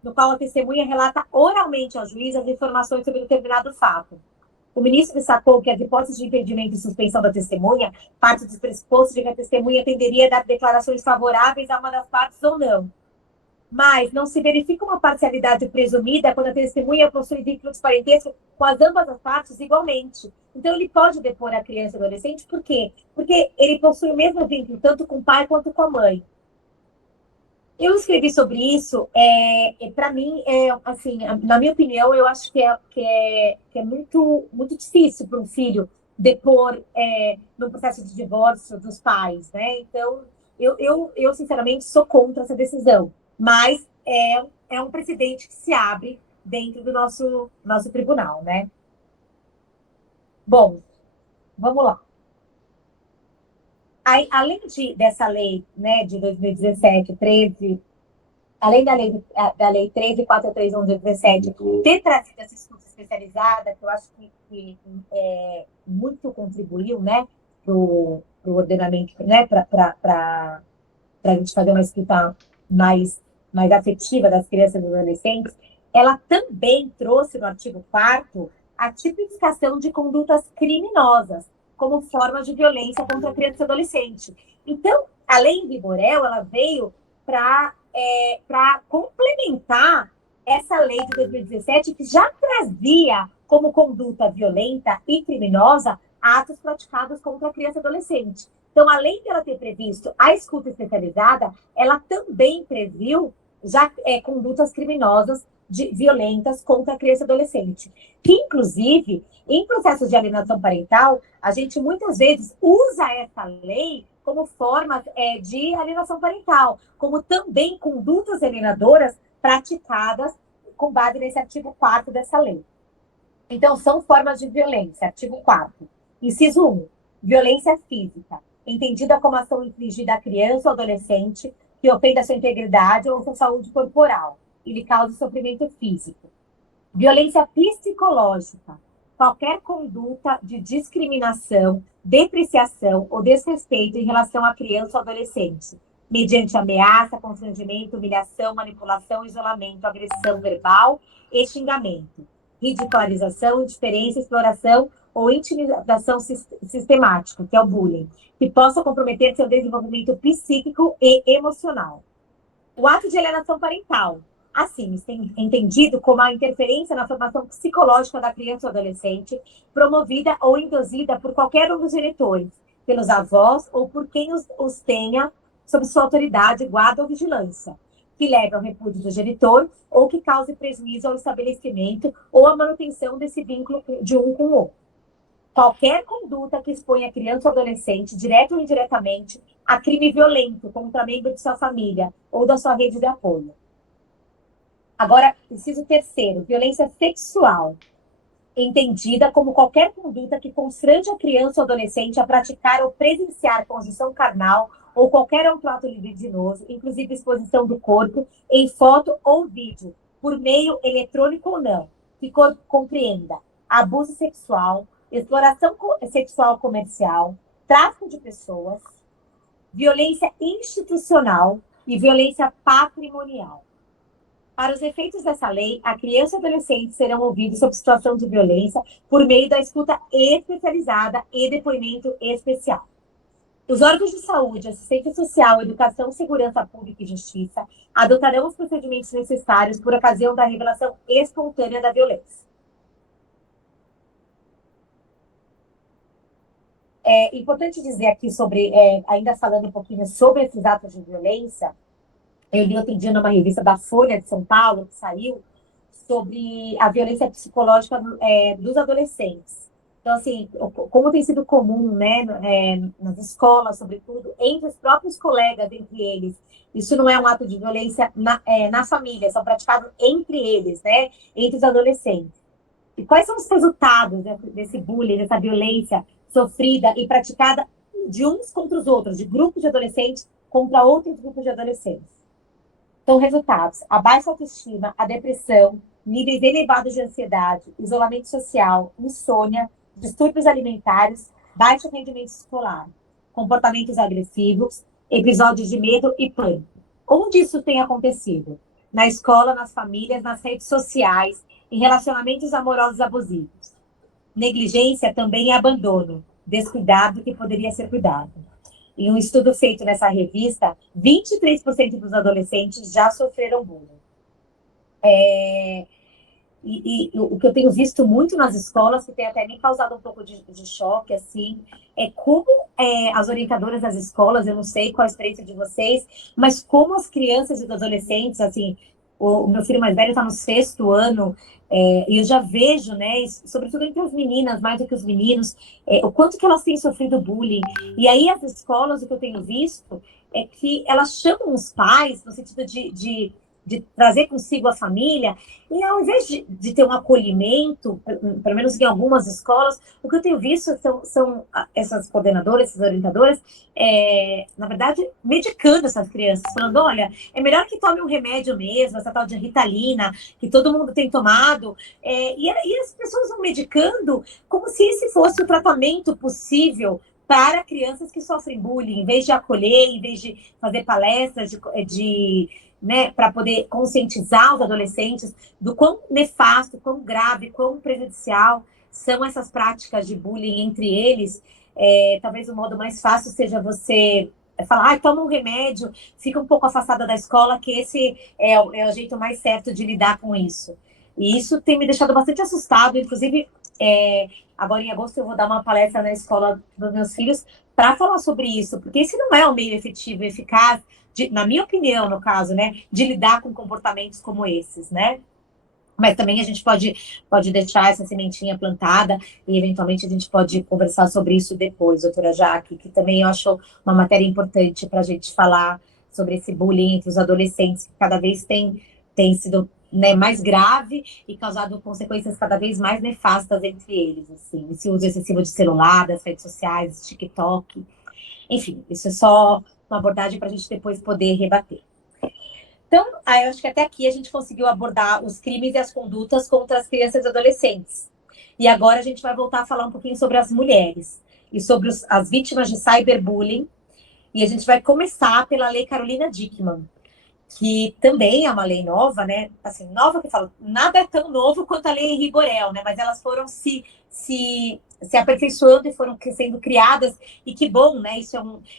no qual a testemunha relata oralmente ao juiz as informações sobre determinado fato. O ministro destacou que as hipóteses de impedimento e suspensão da testemunha parte do pressuposto de que a testemunha tenderia a dar declarações favoráveis a uma das partes ou não. Mas não se verifica uma parcialidade presumida quando a testemunha possui vínculo de parentesco com ambas as partes igualmente. Então, ele pode depor a criança e adolescente, por quê? Porque ele possui o mesmo vínculo, tanto com o pai quanto com a mãe. Eu escrevi sobre isso, para mim, assim, na minha opinião, eu acho que é muito, muito difícil para um filho depor no processo de divórcio dos pais, né? Então, eu sinceramente sou contra essa decisão, mas é um precedente que se abre dentro do nosso tribunal, né? Bom, vamos lá. Aí, além dessa lei, né, de 2017, 13, além da lei 13.431 de 17, ter trazido essa escuta especializada, que eu acho que muito contribuiu, né, para o ordenamento, né, para a gente fazer uma escuta mais afetiva das crianças e adolescentes, ela também trouxe no artigo 4º a tipificação de condutas criminosas como forma de violência contra a criança e adolescente. Então, a lei em vigor, ela veio para complementar essa lei de 2017, que já trazia como conduta violenta e criminosa atos praticados contra a criança e adolescente. Então, além dela ter previsto a escuta especializada, ela também previu já condutas criminosas violentas contra a criança e adolescente. Que, inclusive, em processos de alienação parental, a gente muitas vezes usa essa lei como forma de alienação parental, como também condutas alienadoras praticadas com base nesse artigo 4º dessa lei. Então, são formas de violência. Artigo 4º. Inciso 1. Violência física, entendida como ação infligida à criança ou adolescente que ofenda sua integridade ou sua saúde corporal e lhe cause sofrimento físico. Violência psicológica, qualquer conduta de discriminação, depreciação ou desrespeito em relação à criança ou adolescente, mediante ameaça, constrangimento, humilhação, manipulação, isolamento, agressão verbal e xingamento, ridicularização, indiferença, exploração ou intimidação sistemática, que é o bullying, que possa comprometer seu desenvolvimento psíquico e emocional. O ato de alienação parental, assim, entendido como a interferência na formação psicológica da criança ou adolescente, promovida ou induzida por qualquer um dos genitores, pelos avós ou por quem os tenha sob sua autoridade, guarda ou vigilância, que leve ao repúdio do genitor ou que cause prejuízo ao estabelecimento ou à manutenção desse vínculo de um com o outro. Qualquer conduta que exponha a criança ou adolescente, direto ou indiretamente, a crime violento contra membro de sua família ou da sua rede de apoio. Agora, inciso 3º, violência sexual, entendida como qualquer conduta que constrange a criança ou adolescente a praticar ou presenciar posição carnal ou qualquer outro ato libidinoso, inclusive exposição do corpo, em foto ou vídeo, por meio eletrônico ou não, que compreenda abuso sexual, exploração sexual comercial, tráfico de pessoas, violência institucional e violência patrimonial. Para os efeitos dessa lei, a criança e adolescente serão ouvidos sob situação de violência por meio da escuta especializada e depoimento especial. Os órgãos de saúde, assistência social, educação, segurança pública e justiça adotarão os procedimentos necessários por ocasião da revelação espontânea da violência. É importante dizer aqui sobre, ainda falando um pouquinho sobre esses atos de violência, eu li outro dia numa revista da Folha de São Paulo, que saiu, sobre a violência psicológica dos adolescentes. Então, assim, como tem sido comum, né, nas escolas, sobretudo, entre os próprios colegas, entre eles, isso não é um ato de violência na família, são praticados entre eles, né, entre os adolescentes. E quais são os resultados desse bullying, dessa violência sofrida e praticada de uns contra os outros, de grupos de adolescentes contra outros grupos de adolescentes? Então, resultados: a baixa autoestima, a depressão, níveis elevados de ansiedade, isolamento social, insônia, distúrbios alimentares, baixo rendimento escolar, comportamentos agressivos, episódios de medo e pânico. Onde isso tem acontecido? Na escola, nas famílias, nas redes sociais, em relacionamentos amorosos abusivos. Negligência também é abandono, descuidado que poderia ser cuidado. Em um estudo feito nessa revista, 23% dos adolescentes já sofreram bullying. E o que eu tenho visto muito nas escolas, que tem até me causado um pouco de choque, assim, é como as orientadoras das escolas, eu não sei qual a experiência de vocês, mas como as crianças e os adolescentes, assim, o meu filho mais velho está no 6º ano, e eu já vejo, né, sobretudo entre as meninas, mais do que os meninos, o quanto que elas têm sofrido bullying. E aí as escolas, o que eu tenho visto é que elas chamam os pais, no sentido de trazer consigo a família, e ao invés de ter um acolhimento, pelo menos em algumas escolas, o que eu tenho visto são essas coordenadoras, essas orientadoras, na verdade, medicando essas crianças, falando, olha, é melhor que tome um remédio mesmo, essa tal de Ritalina, que todo mundo tem tomado, e as pessoas vão medicando como se esse fosse o tratamento possível para crianças que sofrem bullying, em vez de acolher, em vez de fazer palestras né, para poder conscientizar os adolescentes do quão nefasto, quão grave, quão prejudicial são essas práticas de bullying entre eles. Talvez o modo mais fácil seja você falar, toma um remédio, fica um pouco afastada da escola, que esse é o jeito mais certo de lidar com isso. E isso tem me deixado bastante assustado, inclusive Agora, em agosto, eu vou dar uma palestra na escola dos meus filhos para falar sobre isso, porque esse não é um meio efetivo e eficaz, na minha opinião, no caso, né, de lidar com comportamentos como esses, né? Mas também a gente pode deixar essa sementinha plantada e, eventualmente, a gente pode conversar sobre isso depois, doutora Jaque, que também eu acho uma matéria importante para a gente falar sobre esse bullying entre os adolescentes, que cada vez tem sido, né, mais grave e causado consequências cada vez mais nefastas entre eles, assim. Esse uso excessivo de celular, das redes sociais, TikTok. Enfim, isso é só uma abordagem para a gente depois poder rebater. Então, eu acho que até aqui a gente conseguiu abordar os crimes e as condutas contra as crianças e adolescentes. E agora a gente vai voltar a falar um pouquinho sobre as mulheres e sobre as vítimas de cyberbullying. E a gente vai começar pela Lei Carolina Dickmann, que também é uma lei nova, né? Assim, nova que eu falo, nada é tão novo quanto a Lei Henri Borel, né? Mas elas foram se aperfeiçoando e foram sendo criadas, e que bom, né? Isso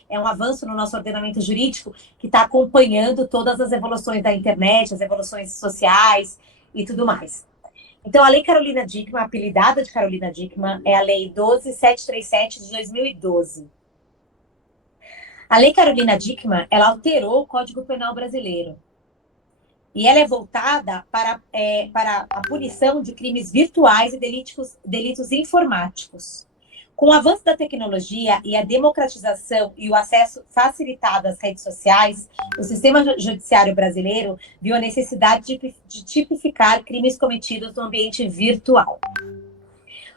é um avanço no nosso ordenamento jurídico que está acompanhando todas as evoluções da internet, as evoluções sociais e tudo mais. Então, a Lei Carolina Dickmann, apelidada de Carolina Dickmann, é a Lei 12.737 de 2012. A Lei Carolina Dickmann, ela alterou o Código Penal brasileiro. E ela é voltada para a punição de crimes virtuais e delitos informáticos. Com o avanço da tecnologia e a democratização e o acesso facilitado às redes sociais, o sistema judiciário brasileiro viu a necessidade de tipificar crimes cometidos no ambiente virtual.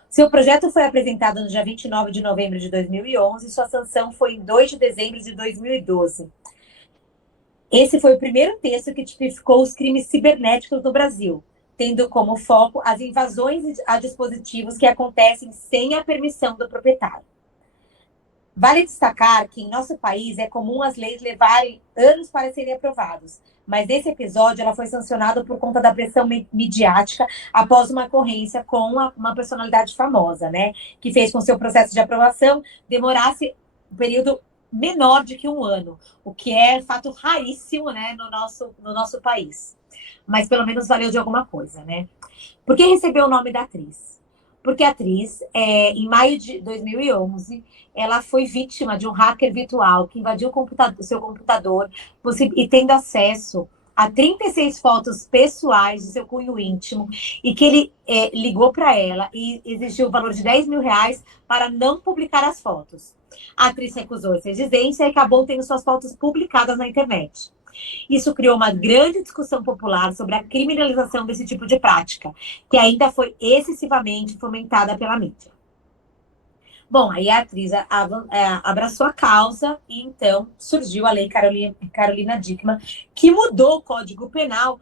Seu projeto foi apresentado no dia 29 de novembro de 2011 e sua sanção foi em 2 de dezembro de 2012. Esse foi o primeiro texto que tipificou os crimes cibernéticos no Brasil, tendo como foco as invasões a dispositivos que acontecem sem a permissão do proprietário. Vale destacar que em nosso país é comum as leis levarem anos para serem aprovadas, mas nesse episódio ela foi sancionada por conta da pressão midiática após uma ocorrência com uma personalidade famosa, né? Que fez com que seu processo de aprovação demorasse um período menor de que um ano, o que é fato raríssimo, né, no nosso país. Mas pelo menos valeu de alguma coisa, né? Por que recebeu o nome da atriz? Porque a atriz, em maio de 2011, ela foi vítima de um hacker virtual que invadiu o seu computador e tendo acesso a 36 fotos pessoais do seu cunho íntimo, e que ele ligou para ela e exigiu o valor de R$10.000 para não publicar as fotos. A atriz recusou essa exigência e acabou tendo suas fotos publicadas na internet. Isso criou uma grande discussão popular sobre a criminalização desse tipo de prática, que ainda foi excessivamente fomentada pela mídia. Bom, aí a atriz abraçou a causa e então surgiu a Lei Carolina Dickmann, que mudou o Código Penal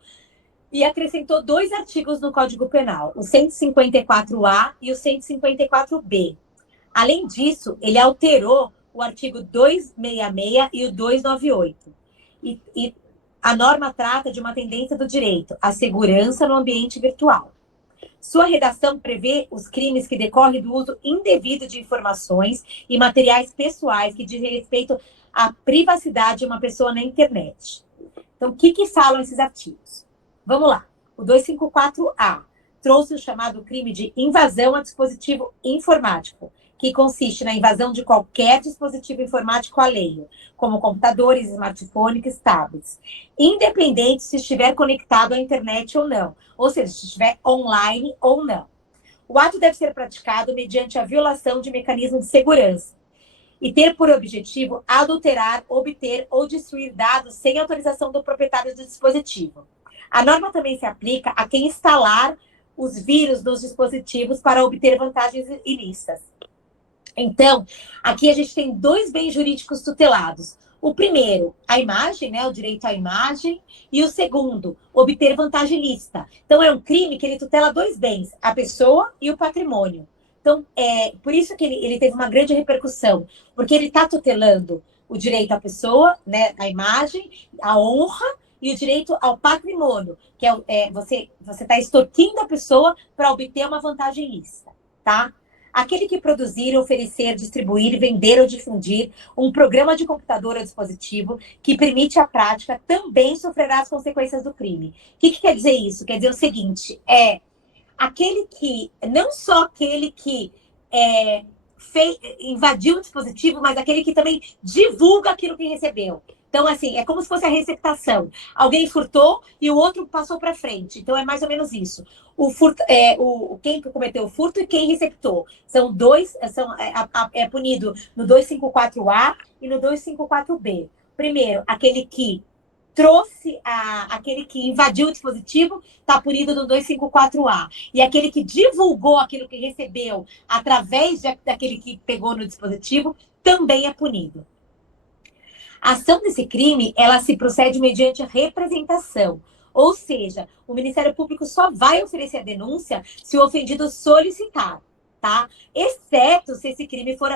e acrescentou 2 artigos no Código Penal, o 154A e o 154B. Além disso, ele alterou o artigo 266 e o 298. E a norma trata de uma tendência do direito à segurança no ambiente virtual. Sua redação prevê os crimes que decorrem do uso indevido de informações e materiais pessoais que dizem respeito à privacidade de uma pessoa na internet. Então, o que falam esses artigos? Vamos lá. O 254A trouxe o chamado crime de invasão a dispositivo informático, que consiste na invasão de qualquer dispositivo informático alheio, como computadores, smartphones, tablets, independente se estiver conectado à internet ou não, ou seja, se estiver online ou não. O ato deve ser praticado mediante a violação de mecanismos de segurança e ter por objetivo adulterar, obter ou destruir dados sem autorização do proprietário do dispositivo. A norma também se aplica a quem instalar os vírus nos dispositivos para obter vantagens ilícitas. Então, aqui a gente tem 2 bens jurídicos tutelados. O primeiro, a imagem, né, o direito à imagem, e o segundo, obter vantagem ilícita. Então, é um crime que ele tutela 2 bens, a pessoa e o patrimônio. Então, por isso que ele teve uma grande repercussão, porque ele está tutelando o direito à pessoa, né, à imagem, à honra e o direito ao patrimônio, que você está extorquindo a pessoa para obter uma vantagem ilícita, tá? Aquele que produzir, oferecer, distribuir, vender ou difundir um programa de computador ou dispositivo que permite a prática também sofrerá as consequências do crime. O que quer dizer isso? Quer dizer o seguinte, não só aquele que invadiu o dispositivo, mas aquele que também divulga aquilo que recebeu. Então, assim, é como se fosse a receptação. Alguém furtou e o outro passou para frente. Então, é mais ou menos isso. Quem cometeu o furto e quem receptou. São dois, é punido no 254A e no 254B. Primeiro, aquele que aquele que invadiu o dispositivo está punido no 254A. E aquele que divulgou aquilo que recebeu através daquele que pegou no dispositivo também é punido. A ação desse crime, ela se procede mediante representação. Ou seja, o Ministério Público só vai oferecer a denúncia se o ofendido solicitar, tá? Exceto se esse crime for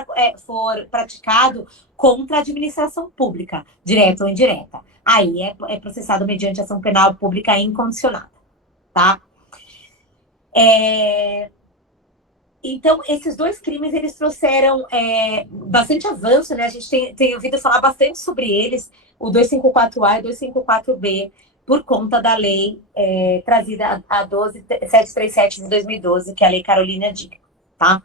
praticado contra a administração pública, direta ou indireta. Aí é processado mediante ação penal pública incondicionada, tá? Então, esses dois crimes, eles trouxeram bastante avanço, né? A gente tem ouvido falar bastante sobre eles, o 254A e o 254B, por conta da lei trazida a 12737 de 2012, que é a Lei Carolina Dickmann, tá?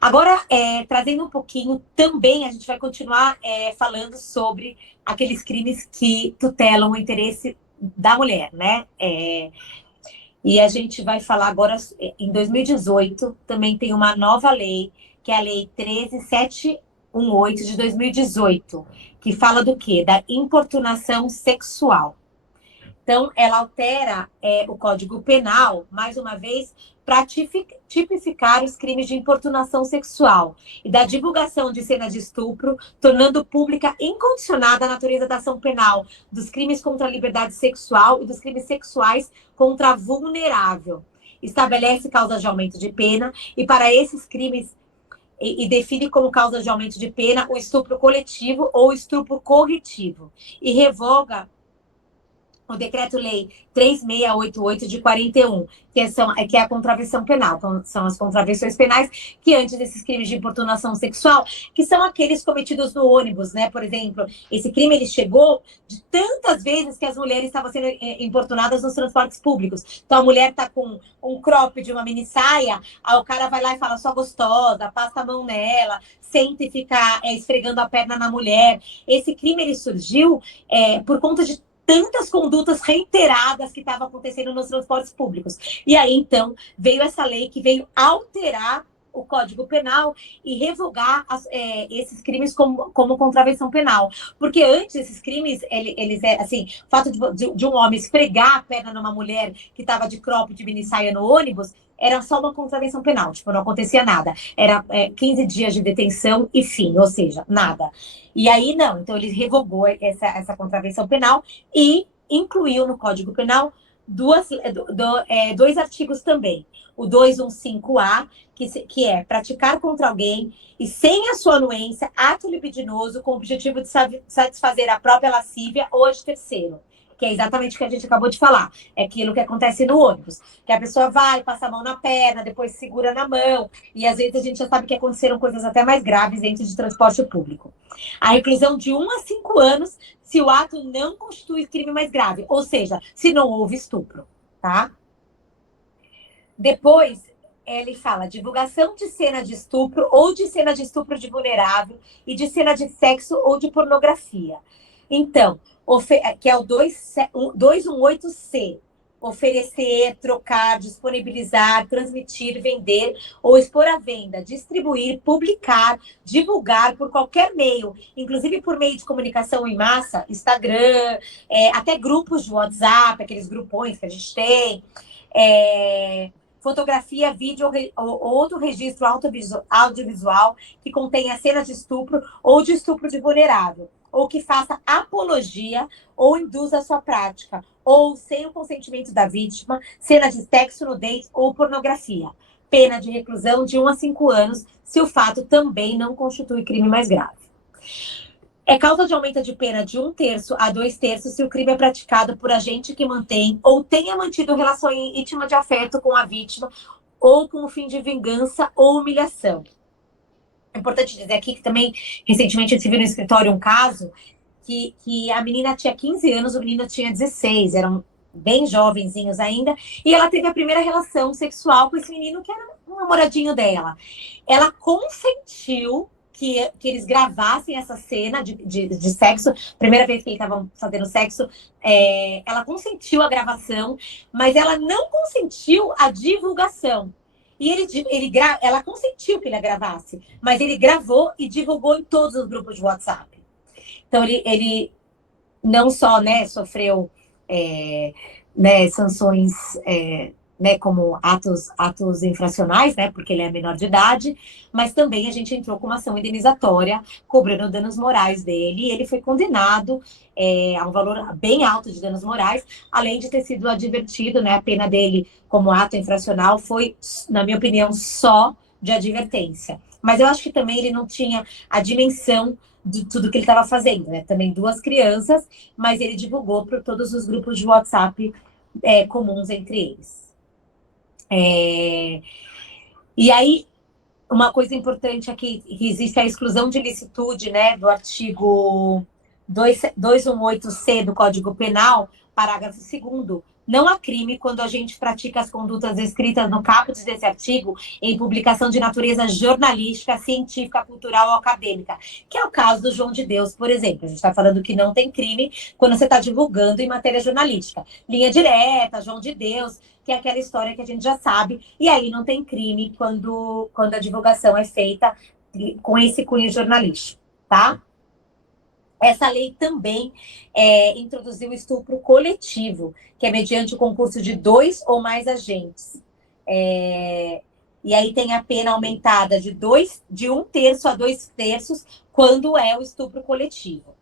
Agora, trazendo um pouquinho também, a gente vai continuar falando sobre aqueles crimes que tutelam o interesse da mulher, né? E a gente vai falar agora, em 2018, também tem uma nova lei, que é a Lei 13.718 de 2018, que fala do quê? Da importunação sexual. Então, ela altera o Código Penal, mais uma vez, para tipificar os crimes de importunação sexual e da divulgação de cena de estupro, tornando pública incondicionada a natureza da ação penal dos crimes contra a liberdade sexual e dos crimes sexuais contra a vulnerável. Estabelece causa de aumento de pena e, para esses crimes, e define como causa de aumento de pena o estupro coletivo ou estupro corretivo. E revoga o Decreto-Lei 3688 de 41, que é a contravenção penal. Então, são as contravenções penais que, antes desses crimes de importunação sexual, que são aqueles cometidos no ônibus, né? Por exemplo, esse crime ele chegou de tantas vezes que as mulheres estavam sendo importunadas nos transportes públicos. Então, a mulher está com um crop de uma mini saia, aí o cara vai lá e fala, só gostosa, passa a mão nela, senta e fica esfregando a perna na mulher. Esse crime ele surgiu por conta de tantas condutas reiteradas que estavam acontecendo nos transportes públicos. E aí, então, veio essa lei que veio alterar o Código Penal e revogar esses crimes como contravenção penal. Porque antes, esses crimes, assim, o fato de um homem esfregar a perna numa mulher que estava de cropped, de mini saia no ônibus, era só uma contravenção penal, tipo, não acontecia nada. Era 15 dias de detenção e fim, ou seja, nada. E aí, não. Então, ele revogou essa contravenção penal e incluiu no Código Penal dois artigos também. O 215A, que é praticar contra alguém e sem a sua anuência, ato libidinoso com o objetivo de satisfazer a própria lascívia ou a de terceiro. Que é exatamente o que a gente acabou de falar. É aquilo que acontece no ônibus. Que a pessoa vai, passa a mão na perna, depois segura na mão. E às vezes a gente já sabe que aconteceram coisas até mais graves dentro de transporte público. A reclusão de 1 a 5 anos se o ato não constitui crime mais grave. Ou seja, se não houve estupro, tá? Depois, ele fala divulgação de cena de estupro ou de cena de estupro de vulnerável e de cena de sexo ou de pornografia. Então, que é o 218C, oferecer, trocar, disponibilizar, transmitir, vender ou expor à venda, distribuir, publicar, divulgar por qualquer meio, inclusive por meio de comunicação em massa, Instagram, até grupos de WhatsApp, aqueles grupões que a gente tem, fotografia, vídeo ou outro registro audiovisual que contenha cena de estupro ou de estupro de vulnerável, ou que faça apologia ou induza a sua prática, ou sem o consentimento da vítima, cena de sexo, nudez ou pornografia. Pena de reclusão de 1 a 5 anos, se o fato também não constitui crime mais grave. É causa de aumento de pena de 1/3 a 2/3 se o crime é praticado por agente que mantém ou tenha mantido relação íntima de afeto com a vítima ou com o fim de vingança ou humilhação. É importante dizer aqui que também, recentemente, eu tive no escritório um caso que a menina tinha 15 anos, o menino tinha 16, eram bem jovenzinhos ainda, e ela teve a primeira relação sexual com esse menino que era um namoradinho dela. Ela consentiu que eles gravassem essa cena de sexo, primeira vez que eles estavam fazendo sexo, ela consentiu a gravação, mas ela não consentiu a divulgação. E ela consentiu que ele a gravasse, mas ele gravou e divulgou em todos os grupos de WhatsApp. Então, ele não só, né, sofreu né, sanções, né, como atos infracionais, né, porque ele é menor de idade, mas também a gente entrou com uma ação indenizatória, cobrando danos morais dele, e ele foi condenado a um valor bem alto de danos morais, além de ter sido advertido, né, a pena dele como ato infracional foi, na minha opinião, só de advertência. Mas eu acho que também ele não tinha a dimensão de tudo que ele estava fazendo, né? Também 2 crianças, mas ele divulgou para todos os grupos de WhatsApp comuns entre eles. E aí, uma coisa importante aqui, que existe a exclusão de ilicitude, né, do artigo 218C do Código Penal, parágrafo 2º. Não há crime quando a gente pratica as condutas descritas no caput desse artigo em publicação de natureza jornalística, científica, cultural ou acadêmica, que é o caso do João de Deus, por exemplo. A gente está falando que não tem crime quando você está divulgando em matéria jornalística. Linha direta, João de Deus, que é aquela história que a gente já sabe, e aí não tem crime quando a divulgação é feita com esse cunho jornalístico, tá? Essa lei também introduziu o estupro coletivo, que é mediante o concurso de 2 ou mais agentes. E aí tem a pena aumentada de 1/3 a 2/3 quando é o estupro coletivo.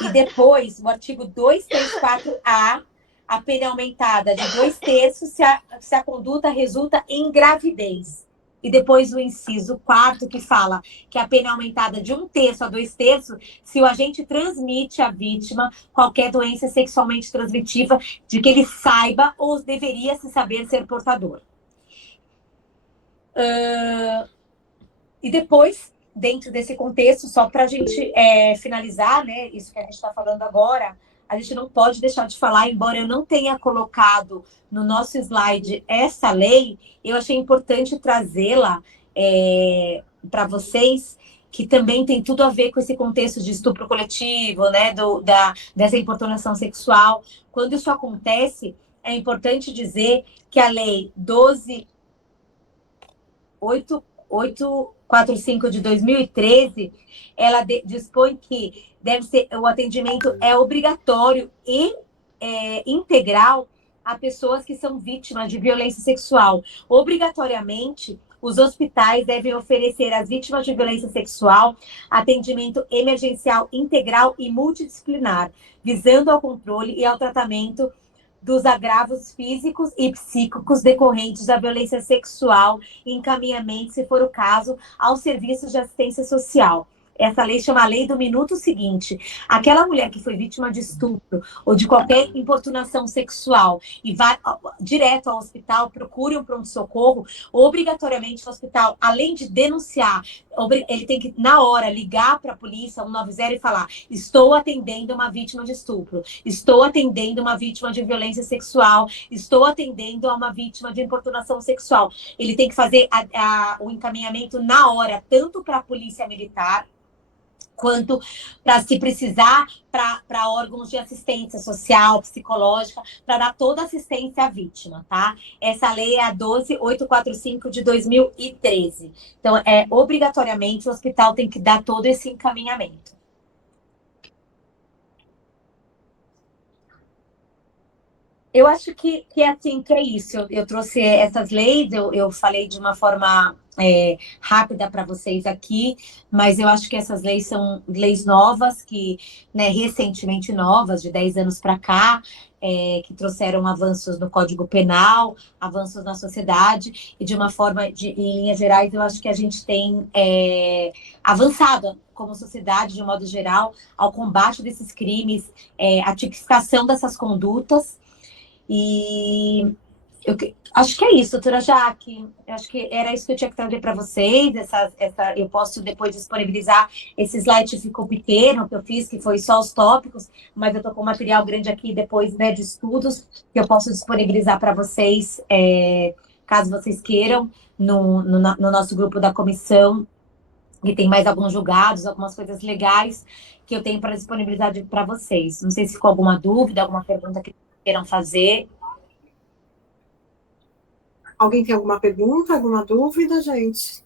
E depois, o artigo 234A, a pena é aumentada de 2/3 se a conduta resulta em gravidez. E depois o inciso 4, que fala que a pena é aumentada de 1/3 a 2/3 se o agente transmite à vítima qualquer doença sexualmente transmitiva de que ele saiba ou deveria se saber ser portador. E depois, dentro desse contexto, só para a gente finalizar, né, isso que a gente está falando agora, a gente não pode deixar de falar, embora eu não tenha colocado no nosso slide essa lei, eu achei importante trazê-la para vocês, que também tem tudo a ver com esse contexto de estupro coletivo, né, dessa importunação sexual. Quando isso acontece, é importante dizer que a lei 12.845 de 2013, ela dispõe que o atendimento é obrigatório e integral a pessoas que são vítimas de violência sexual. Obrigatoriamente, os hospitais devem oferecer às vítimas de violência sexual atendimento emergencial integral e multidisciplinar, visando ao controle e ao tratamento dos agravos físicos e psíquicos decorrentes da violência sexual e encaminhamento, se for o caso, aos serviços de assistência social. Essa lei chama a lei do minuto seguinte. Aquela mulher que foi vítima de estupro ou de qualquer importunação sexual e vai direto ao hospital, procure um pronto-socorro, obrigatoriamente o hospital, além de denunciar, ele tem que, na hora, ligar para a polícia 190 e falar: estou atendendo uma vítima de estupro, estou atendendo uma vítima de violência sexual, estou atendendo a uma vítima de importunação sexual. Ele tem que fazer o encaminhamento na hora, tanto para a polícia militar, quanto para, se precisar, para órgãos de assistência social, psicológica, para dar toda a assistência à vítima, tá? Essa lei é a 12.845 de 2013. Então, obrigatoriamente, o hospital tem que dar todo esse encaminhamento. Eu acho que é assim, que é isso. Eu trouxe essas leis, eu falei de uma forma rápida para vocês aqui, mas eu acho que essas leis são leis novas, que, né, recentemente novas, de 10 anos para cá, que trouxeram avanços no Código Penal, avanços na sociedade, e de uma forma, em linhas gerais, eu acho que a gente tem avançado como sociedade, de um modo geral, ao combate desses crimes, a tipificação dessas condutas. E Acho que é isso, doutora Jaque. Acho que era isso que eu tinha que trazer para vocês. Eu posso depois disponibilizar esse slide que ficou pequeno, que eu fiz, que foi só os tópicos, mas eu estou com material grande aqui depois, né, de estudos, que eu posso disponibilizar para vocês, caso vocês queiram, no nosso grupo da comissão, e tem mais alguns julgados, algumas coisas legais que eu tenho para disponibilizar para vocês. Não sei se ficou alguma dúvida, alguma pergunta que queiram fazer. Alguém tem alguma pergunta, alguma dúvida, gente?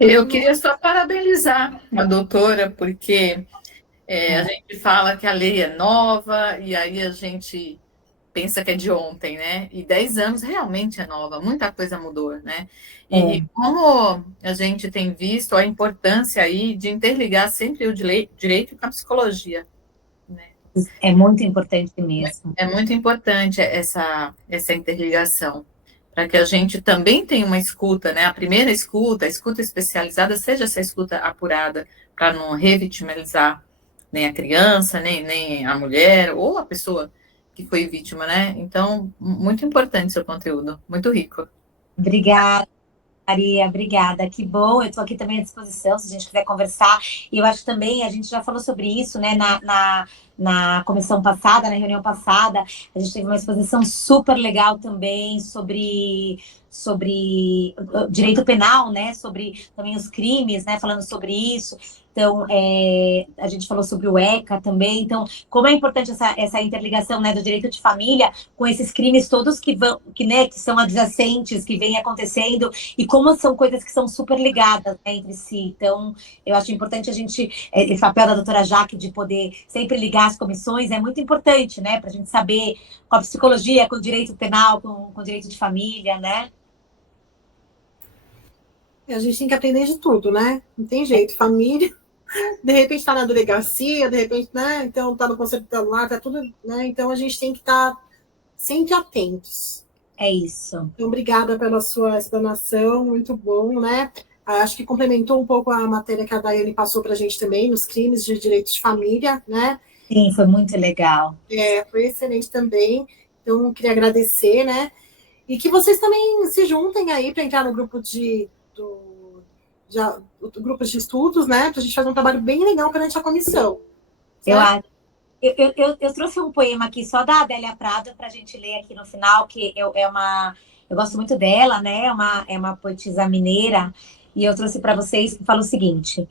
Eu queria só parabenizar a doutora, porque a gente fala que a lei é nova, e aí a gente pensa que é de ontem, né? E 10 anos realmente é nova, muita coisa mudou, né? E como a gente tem visto a importância aí de interligar sempre o direito com a psicologia, né? É muito importante mesmo. É muito importante essa interligação, para que a gente também tenha uma escuta, né? A primeira escuta, a escuta especializada, seja essa escuta apurada, para não revitimizar nem a criança, nem a mulher, ou a pessoa que foi vítima, né? Então, muito importante seu conteúdo, muito rico. Obrigada, Maria, obrigada. Que bom, eu estou aqui também à disposição, se a gente quiser conversar. E eu acho também, a gente já falou sobre isso, né, na comissão passada, na reunião passada, a gente teve uma exposição super legal também sobre direito penal, né, sobre também os crimes, né, falando sobre isso. Então, a gente falou sobre o ECA também. Então, como é importante essa interligação, né, do direito de família com esses crimes todos que são adjacentes, que vêm acontecendo, e como são coisas que são super ligadas, né, entre si. Então, eu acho importante a gente, esse papel da doutora Jaque de poder sempre ligar as comissões é muito importante, né, para a gente saber com a psicologia, com o direito penal, com o direito de família, né? A gente tem que aprender de tudo, né? Não tem jeito. Família, de repente está na delegacia, de repente, né? Então está no conselho tutelar, tá tudo, né? Então a gente tem que estar sempre atentos. É isso. Então, obrigada pela sua explanação, muito bom, né? Acho que complementou um pouco a matéria que a Daiane passou para a gente também, nos crimes de direito de família, né? Sim, foi muito legal. Foi excelente também. Então, queria agradecer, né? E que vocês também se juntem aí para entrar no grupo do grupo de estudos, né? Para a gente fazer um trabalho bem legal perante a comissão. Eu trouxe um poema aqui só da Adélia Prado para a gente ler aqui no final, que eu gosto muito dela, né? É uma poetisa mineira, e eu trouxe para vocês que fala o seguinte: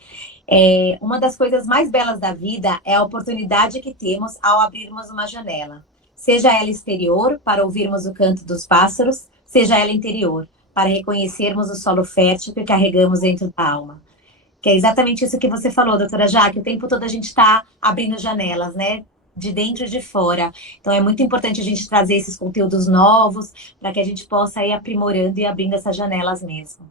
uma das coisas mais belas da vida é a oportunidade que temos ao abrirmos uma janela, seja ela exterior, para ouvirmos o canto dos pássaros, seja ela interior, para reconhecermos o solo fértil que carregamos dentro da alma. Que é exatamente isso que você falou, doutora Jaque, o tempo todo a gente está abrindo janelas, né? De dentro e de fora. Então é muito importante a gente trazer esses conteúdos novos para que a gente possa ir aprimorando e abrindo essas janelas mesmo.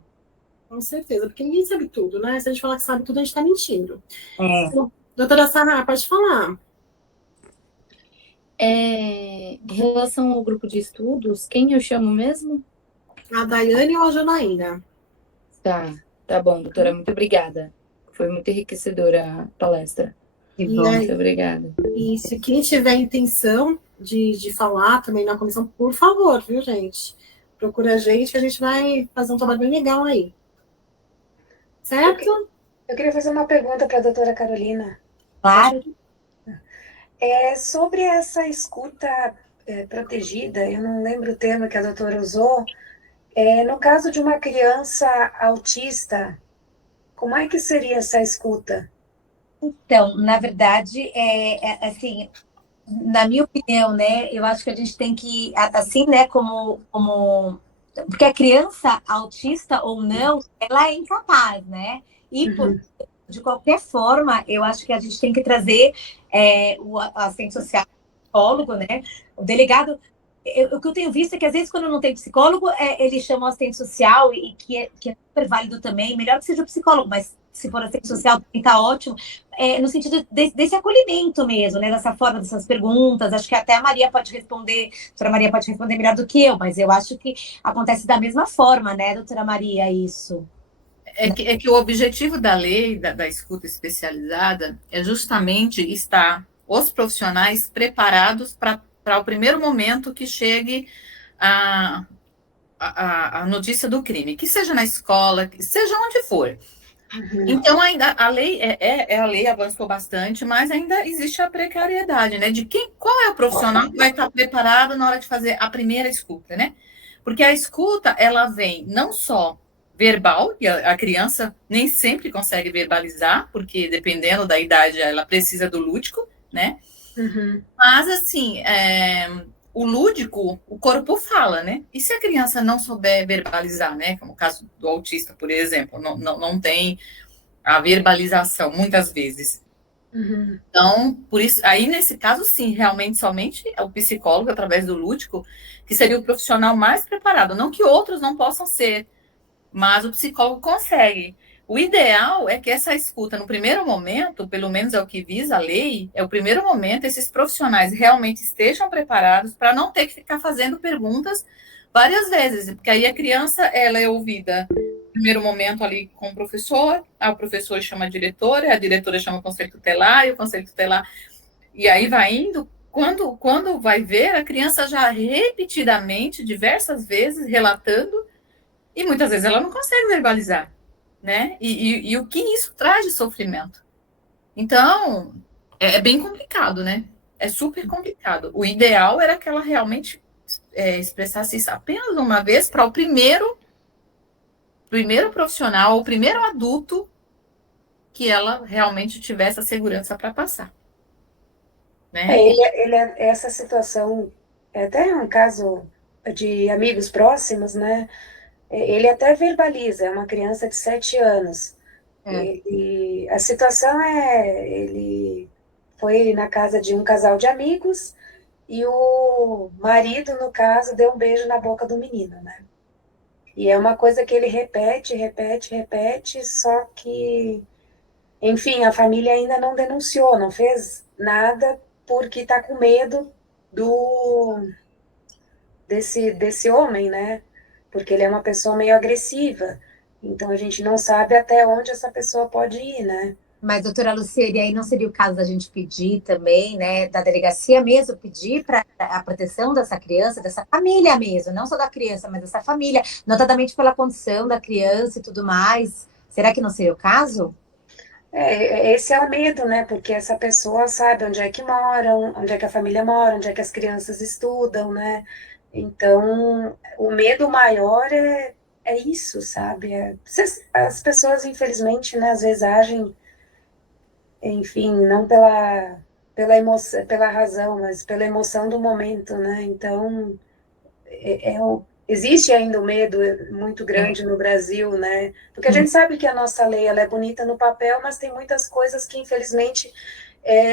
Com certeza, porque ninguém sabe tudo, né? Se a gente falar que sabe tudo, a gente está mentindo. Então, doutora Sarra, pode falar. Em relação ao grupo de estudos, quem eu chamo mesmo? A Daiane ou a Janaína? Tá bom, doutora, muito obrigada. Foi muito enriquecedora a palestra. Muito obrigada. E se quem tiver intenção de falar também na comissão, por favor, viu, gente? Procura a gente, que a gente vai fazer um trabalho bem legal aí. Certo? Eu queria fazer uma pergunta para a doutora Carolina. Claro. Sobre essa escuta protegida, eu não lembro o termo que a doutora usou, no caso de uma criança autista, como é que seria essa escuta? Então, na verdade, assim, na minha opinião, né, eu acho que a gente tem que, assim, né, porque a criança, autista ou não, ela é incapaz, né? E, de qualquer forma, eu acho que a gente tem que trazer o assistente social, o psicólogo, né? O delegado. O que eu tenho visto é que, às vezes, quando não tem psicólogo, eles chamam o assistente social, e que é super válido também. Melhor que seja o psicólogo, mas se for assistente social, também está ótimo. No sentido desse acolhimento mesmo, né? Dessa forma, dessas perguntas. Acho que até a Maria pode responder, a doutora Maria pode responder melhor do que eu, mas eu acho que acontece da mesma forma, né, doutora Maria, isso? É que o objetivo da lei, da escuta especializada, é justamente estar os profissionais preparados para o primeiro momento que chegue a notícia do crime, que seja na escola, que seja onde for. Então, ainda a lei a lei avançou bastante, mas ainda existe a precariedade, né? De qual é o profissional que vai estar preparado na hora de fazer a primeira escuta, né? Porque a escuta, ela vem não só verbal, e a criança nem sempre consegue verbalizar, porque dependendo da idade, ela precisa do lúdico, né? Mas, assim, o lúdico, o corpo fala, né? E se a criança não souber verbalizar, né? Como o caso do autista, por exemplo, não tem a verbalização, muitas vezes. Então, por isso, aí nesse caso, sim, realmente somente é o psicólogo, através do lúdico, que seria o profissional mais preparado. Não que outros não possam ser, mas o psicólogo consegue. O ideal é que essa escuta, no primeiro momento, pelo menos é o que visa a lei, é o primeiro momento, esses profissionais realmente estejam preparados para não ter que ficar fazendo perguntas várias vezes, porque aí a criança, ela é ouvida no primeiro momento ali com o professor professor chama a diretora chama o conselho tutelar, e o conselho tutelar, e aí vai indo. Quando vai ver, a criança já repetidamente, diversas vezes, relatando, e muitas vezes ela não consegue verbalizar, né? E o que isso traz de sofrimento? Então, é bem complicado, né? É super complicado. O ideal era que ela realmente expressasse isso apenas uma vez para o primeiro profissional, o primeiro adulto que ela realmente tivesse a segurança para passar. Né? Essa situação é até um caso de amigos próximos, né? Ele até verbaliza, é uma criança de 7 anos. E a situação ele foi na casa de um casal de amigos e o marido, no caso, deu um beijo na boca do menino, né? E é uma coisa que ele repete, só que, enfim, a família ainda não denunciou, não fez nada porque está com medo desse homem, né? Porque ele é uma pessoa meio agressiva. Então a gente não sabe até onde essa pessoa pode ir, né? Mas, doutora Luciene, aí não seria o caso da gente pedir também, né, da delegacia mesmo, pedir para a proteção dessa criança, dessa família mesmo, não só da criança, mas dessa família, notadamente pela condição da criança e tudo mais. Será que não seria o caso? Esse é o medo, né? Porque essa pessoa sabe onde é que moram, onde é que a família mora, onde é que as crianças estudam, né? Então, o medo maior é isso, sabe? As pessoas, infelizmente, né, às vezes agem, enfim, não pela emoção, pela razão, mas pela emoção do momento, né? Então, existe ainda um medo muito grande no Brasil, né? Porque a gente sabe que a nossa lei ela é bonita no papel, mas tem muitas coisas que, infelizmente,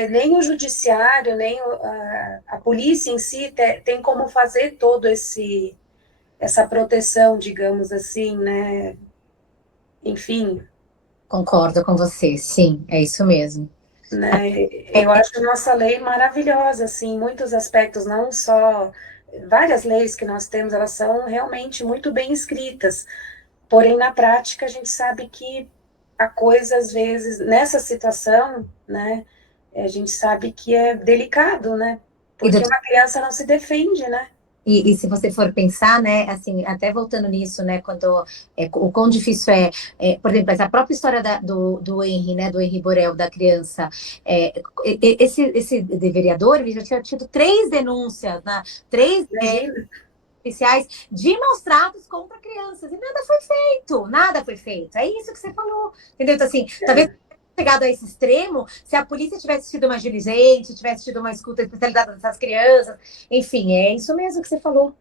nem o judiciário, nem a polícia em si tem como fazer todo essa proteção, digamos assim, né? Enfim. Concordo com você, sim, é isso mesmo. Né? Eu acho a nossa lei maravilhosa, assim, em muitos aspectos, não só... Várias leis que nós temos, elas são realmente muito bem escritas, porém, na prática, a gente sabe que a coisa, às vezes, nessa situação, né, a gente sabe que é delicado, né, porque uma criança não se defende, né. E se você for pensar, né, assim, até voltando nisso, né, quando o quão difícil por exemplo, essa própria história do Henry, né, do Henry Borel, da criança, esse vereador, ele já tinha tido 3 denúncias, né, 3 oficiais de maus tratos contra crianças, e nada foi feito, é isso que você falou, entendeu? Então, assim, talvez chegado a esse extremo, se a polícia tivesse tido mais diligente, tivesse tido uma escuta especializada dessas crianças, enfim, é isso mesmo que você falou.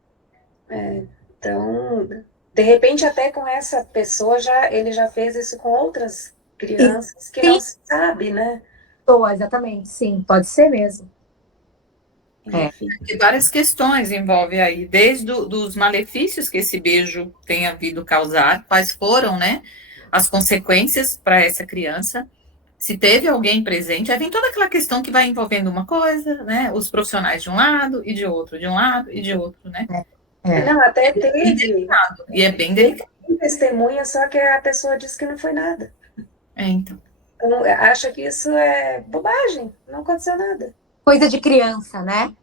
Então, de repente, até com essa pessoa, ele já fez isso com outras crianças que não se sabe, né? Exatamente, sim, pode ser mesmo. Várias questões envolvem aí, desde dos malefícios que esse beijo tem havido causar, quais foram, né, as consequências para essa criança, se teve alguém presente, aí vem toda aquela questão que vai envolvendo uma coisa, né, os profissionais de um lado e de outro, né. Não, até teve. E é bem delicado. Tem testemunha, só que a pessoa disse que não foi nada. Então. Acha que isso é bobagem, não aconteceu nada. Coisa de criança, né?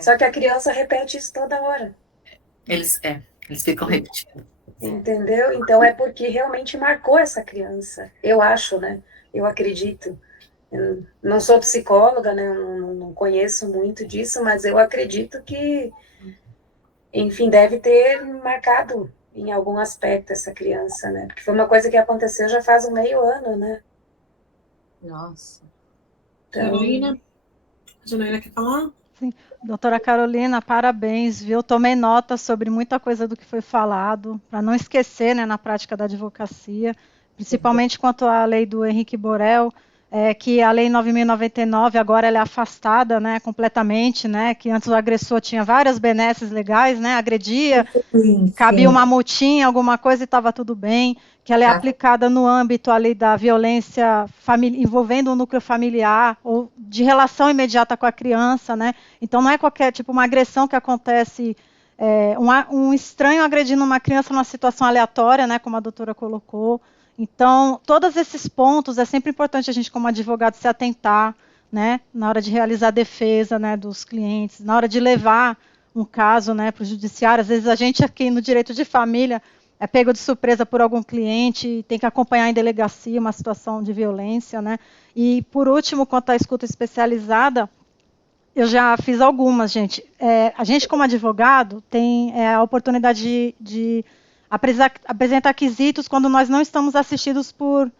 Só que a criança repete isso toda hora. Eles ficam repetindo. Entendeu? Então é porque realmente marcou essa criança. Eu acho, né? Eu acredito. Eu não sou psicóloga, né? Eu não conheço muito disso, mas eu acredito que, enfim, deve ter marcado em algum aspecto essa criança, né? Porque foi uma coisa que aconteceu já faz um meio ano, né? Nossa. Então, Carolina? A Janaína quer falar? Doutora Carolina, parabéns, viu? Tomei nota sobre muita coisa do que foi falado, para não esquecer, né, na prática da advocacia, principalmente quanto à lei do Henrique Borel, que a lei 9.099 agora ela é afastada, né, completamente, né, que antes o agressor tinha várias benesses legais, né, agredia, cabia uma multinha, alguma coisa e estava tudo bem, que ela é aplicada no âmbito ali da violência envolvendo o núcleo familiar ou de relação imediata com a criança, né? Então não é qualquer tipo uma agressão que acontece, um estranho agredindo uma criança numa situação aleatória, né? Como a doutora colocou. Então todos esses pontos é sempre importante a gente como advogado se atentar, né? Na hora de realizar a defesa, né? Dos clientes, na hora de levar um caso, né, para o judiciário. Às vezes a gente aqui no direito de família é pego de surpresa por algum cliente, tem que acompanhar em delegacia uma situação de violência, né? E por último, quanto à escuta especializada, eu já fiz algumas, gente. A gente como advogado tem a oportunidade de apresentar quesitos quando nós não estamos assistidos por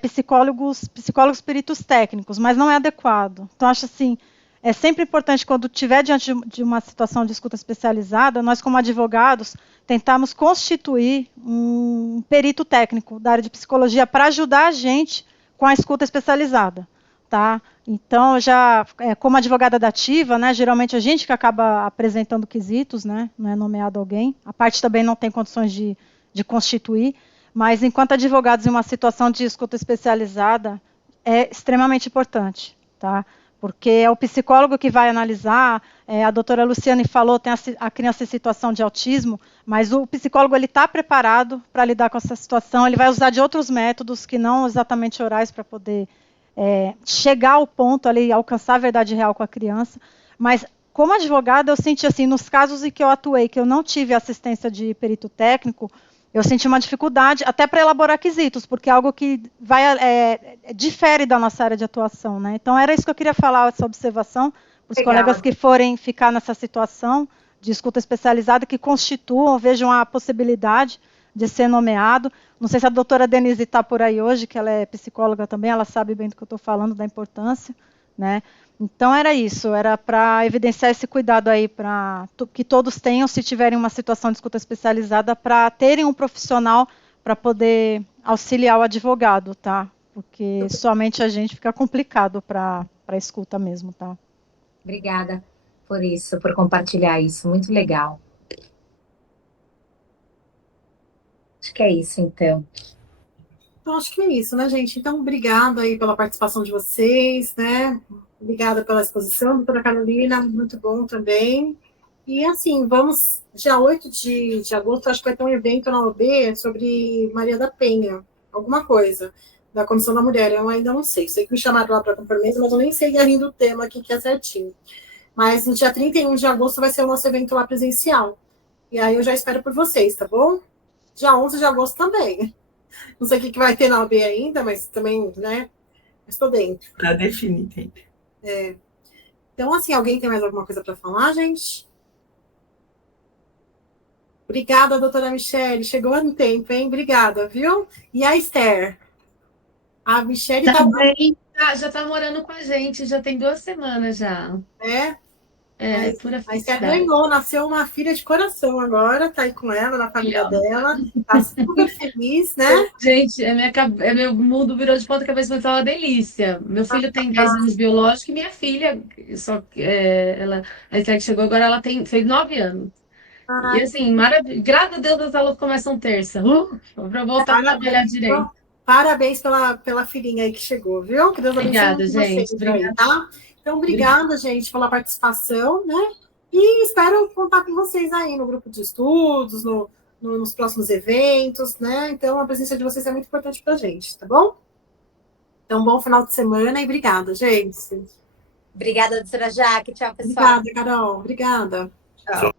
psicólogos peritos técnicos, mas não é adequado. Então acho assim, é sempre importante, quando estiver diante de uma situação de escuta especializada, nós, como advogados, tentarmos constituir um perito técnico da área de psicologia para ajudar a gente com a escuta especializada. Tá? Então, como advogada da ativa, né, geralmente a gente que acaba apresentando quesitos, né, não é nomeado alguém, a parte também não tem condições de constituir, mas enquanto advogados em uma situação de escuta especializada, é extremamente importante, tá? Porque é o psicólogo que vai analisar, a doutora Luciane falou, tem a criança em situação de autismo, mas o psicólogo está preparado para lidar com essa situação, ele vai usar de outros métodos que não exatamente orais para poder chegar ao ponto ali, alcançar a verdade real com a criança. Mas como advogada eu senti assim, nos casos em que eu atuei, que eu não tive assistência de perito técnico, eu senti uma dificuldade até para elaborar quesitos, porque é algo que difere da nossa área de atuação, né? Então era isso que eu queria falar, essa observação, para os colegas que forem ficar nessa situação de escuta especializada, que constituam, vejam a possibilidade de ser nomeado. Não sei se a doutora Denise está por aí hoje, que ela é psicóloga também, ela sabe bem do que eu estou falando, da importância, né? Então era isso, era para evidenciar esse cuidado aí, para que todos tenham, se tiverem uma situação de escuta especializada, para terem um profissional para poder auxiliar o advogado, tá? Porque somente a gente fica complicado para escuta mesmo, tá? Obrigada por isso, por compartilhar isso, muito legal. Acho que é isso, então. Então, acho que é isso, né, gente? Então, obrigada aí pela participação de vocês, né? Obrigada pela exposição, doutora Carolina, muito bom também. E, assim, vamos, dia 8 de agosto, acho que vai ter um evento na OAB sobre Maria da Penha, alguma coisa, da Comissão da Mulher, eu ainda não sei. Sei que me chamaram lá para compromisso, mas eu nem sei ainda o tema aqui, que é certinho. Mas no dia 31 de agosto vai ser o nosso evento lá presencial. E aí eu já espero por vocês, tá bom? Dia 11 de agosto também. Não sei o que vai ter na OAB ainda, mas também, né? Estou dentro. Para definir ainda. Então, assim, alguém tem mais alguma coisa para falar, gente? Obrigada, doutora Michele. Chegou no tempo, hein? Obrigada, viu? E a Esther? A Michele também já está morando com a gente, já tem 2 semanas já. Pura A Esther felicidade. ganhou, nasceu uma filha de coração agora, tá aí com ela, na família dela, tá super feliz, né? Gente, meu mundo virou de ponta cabeça, mas tá uma delícia. Meu filho tem 10 anos biológico e minha filha, só que a Esther que chegou agora, ela fez 9 anos. E assim, maravilha. Graças a Deus as aulas começam terça. Pra voltar a trabalhar direito. Parabéns pela filhinha aí que chegou, viu? Que Deus Obrigada, abençoe gente. vocês aí, tá? Então, obrigada, gente, pela participação, né? E espero contar com vocês aí no grupo de estudos, nos próximos eventos, né? Então, a presença de vocês é muito importante pra gente, tá bom? Então, bom final de semana e obrigada, gente. Obrigada, doutora Jaque. Tchau, pessoal. Obrigada, Carol. Obrigada. Tchau.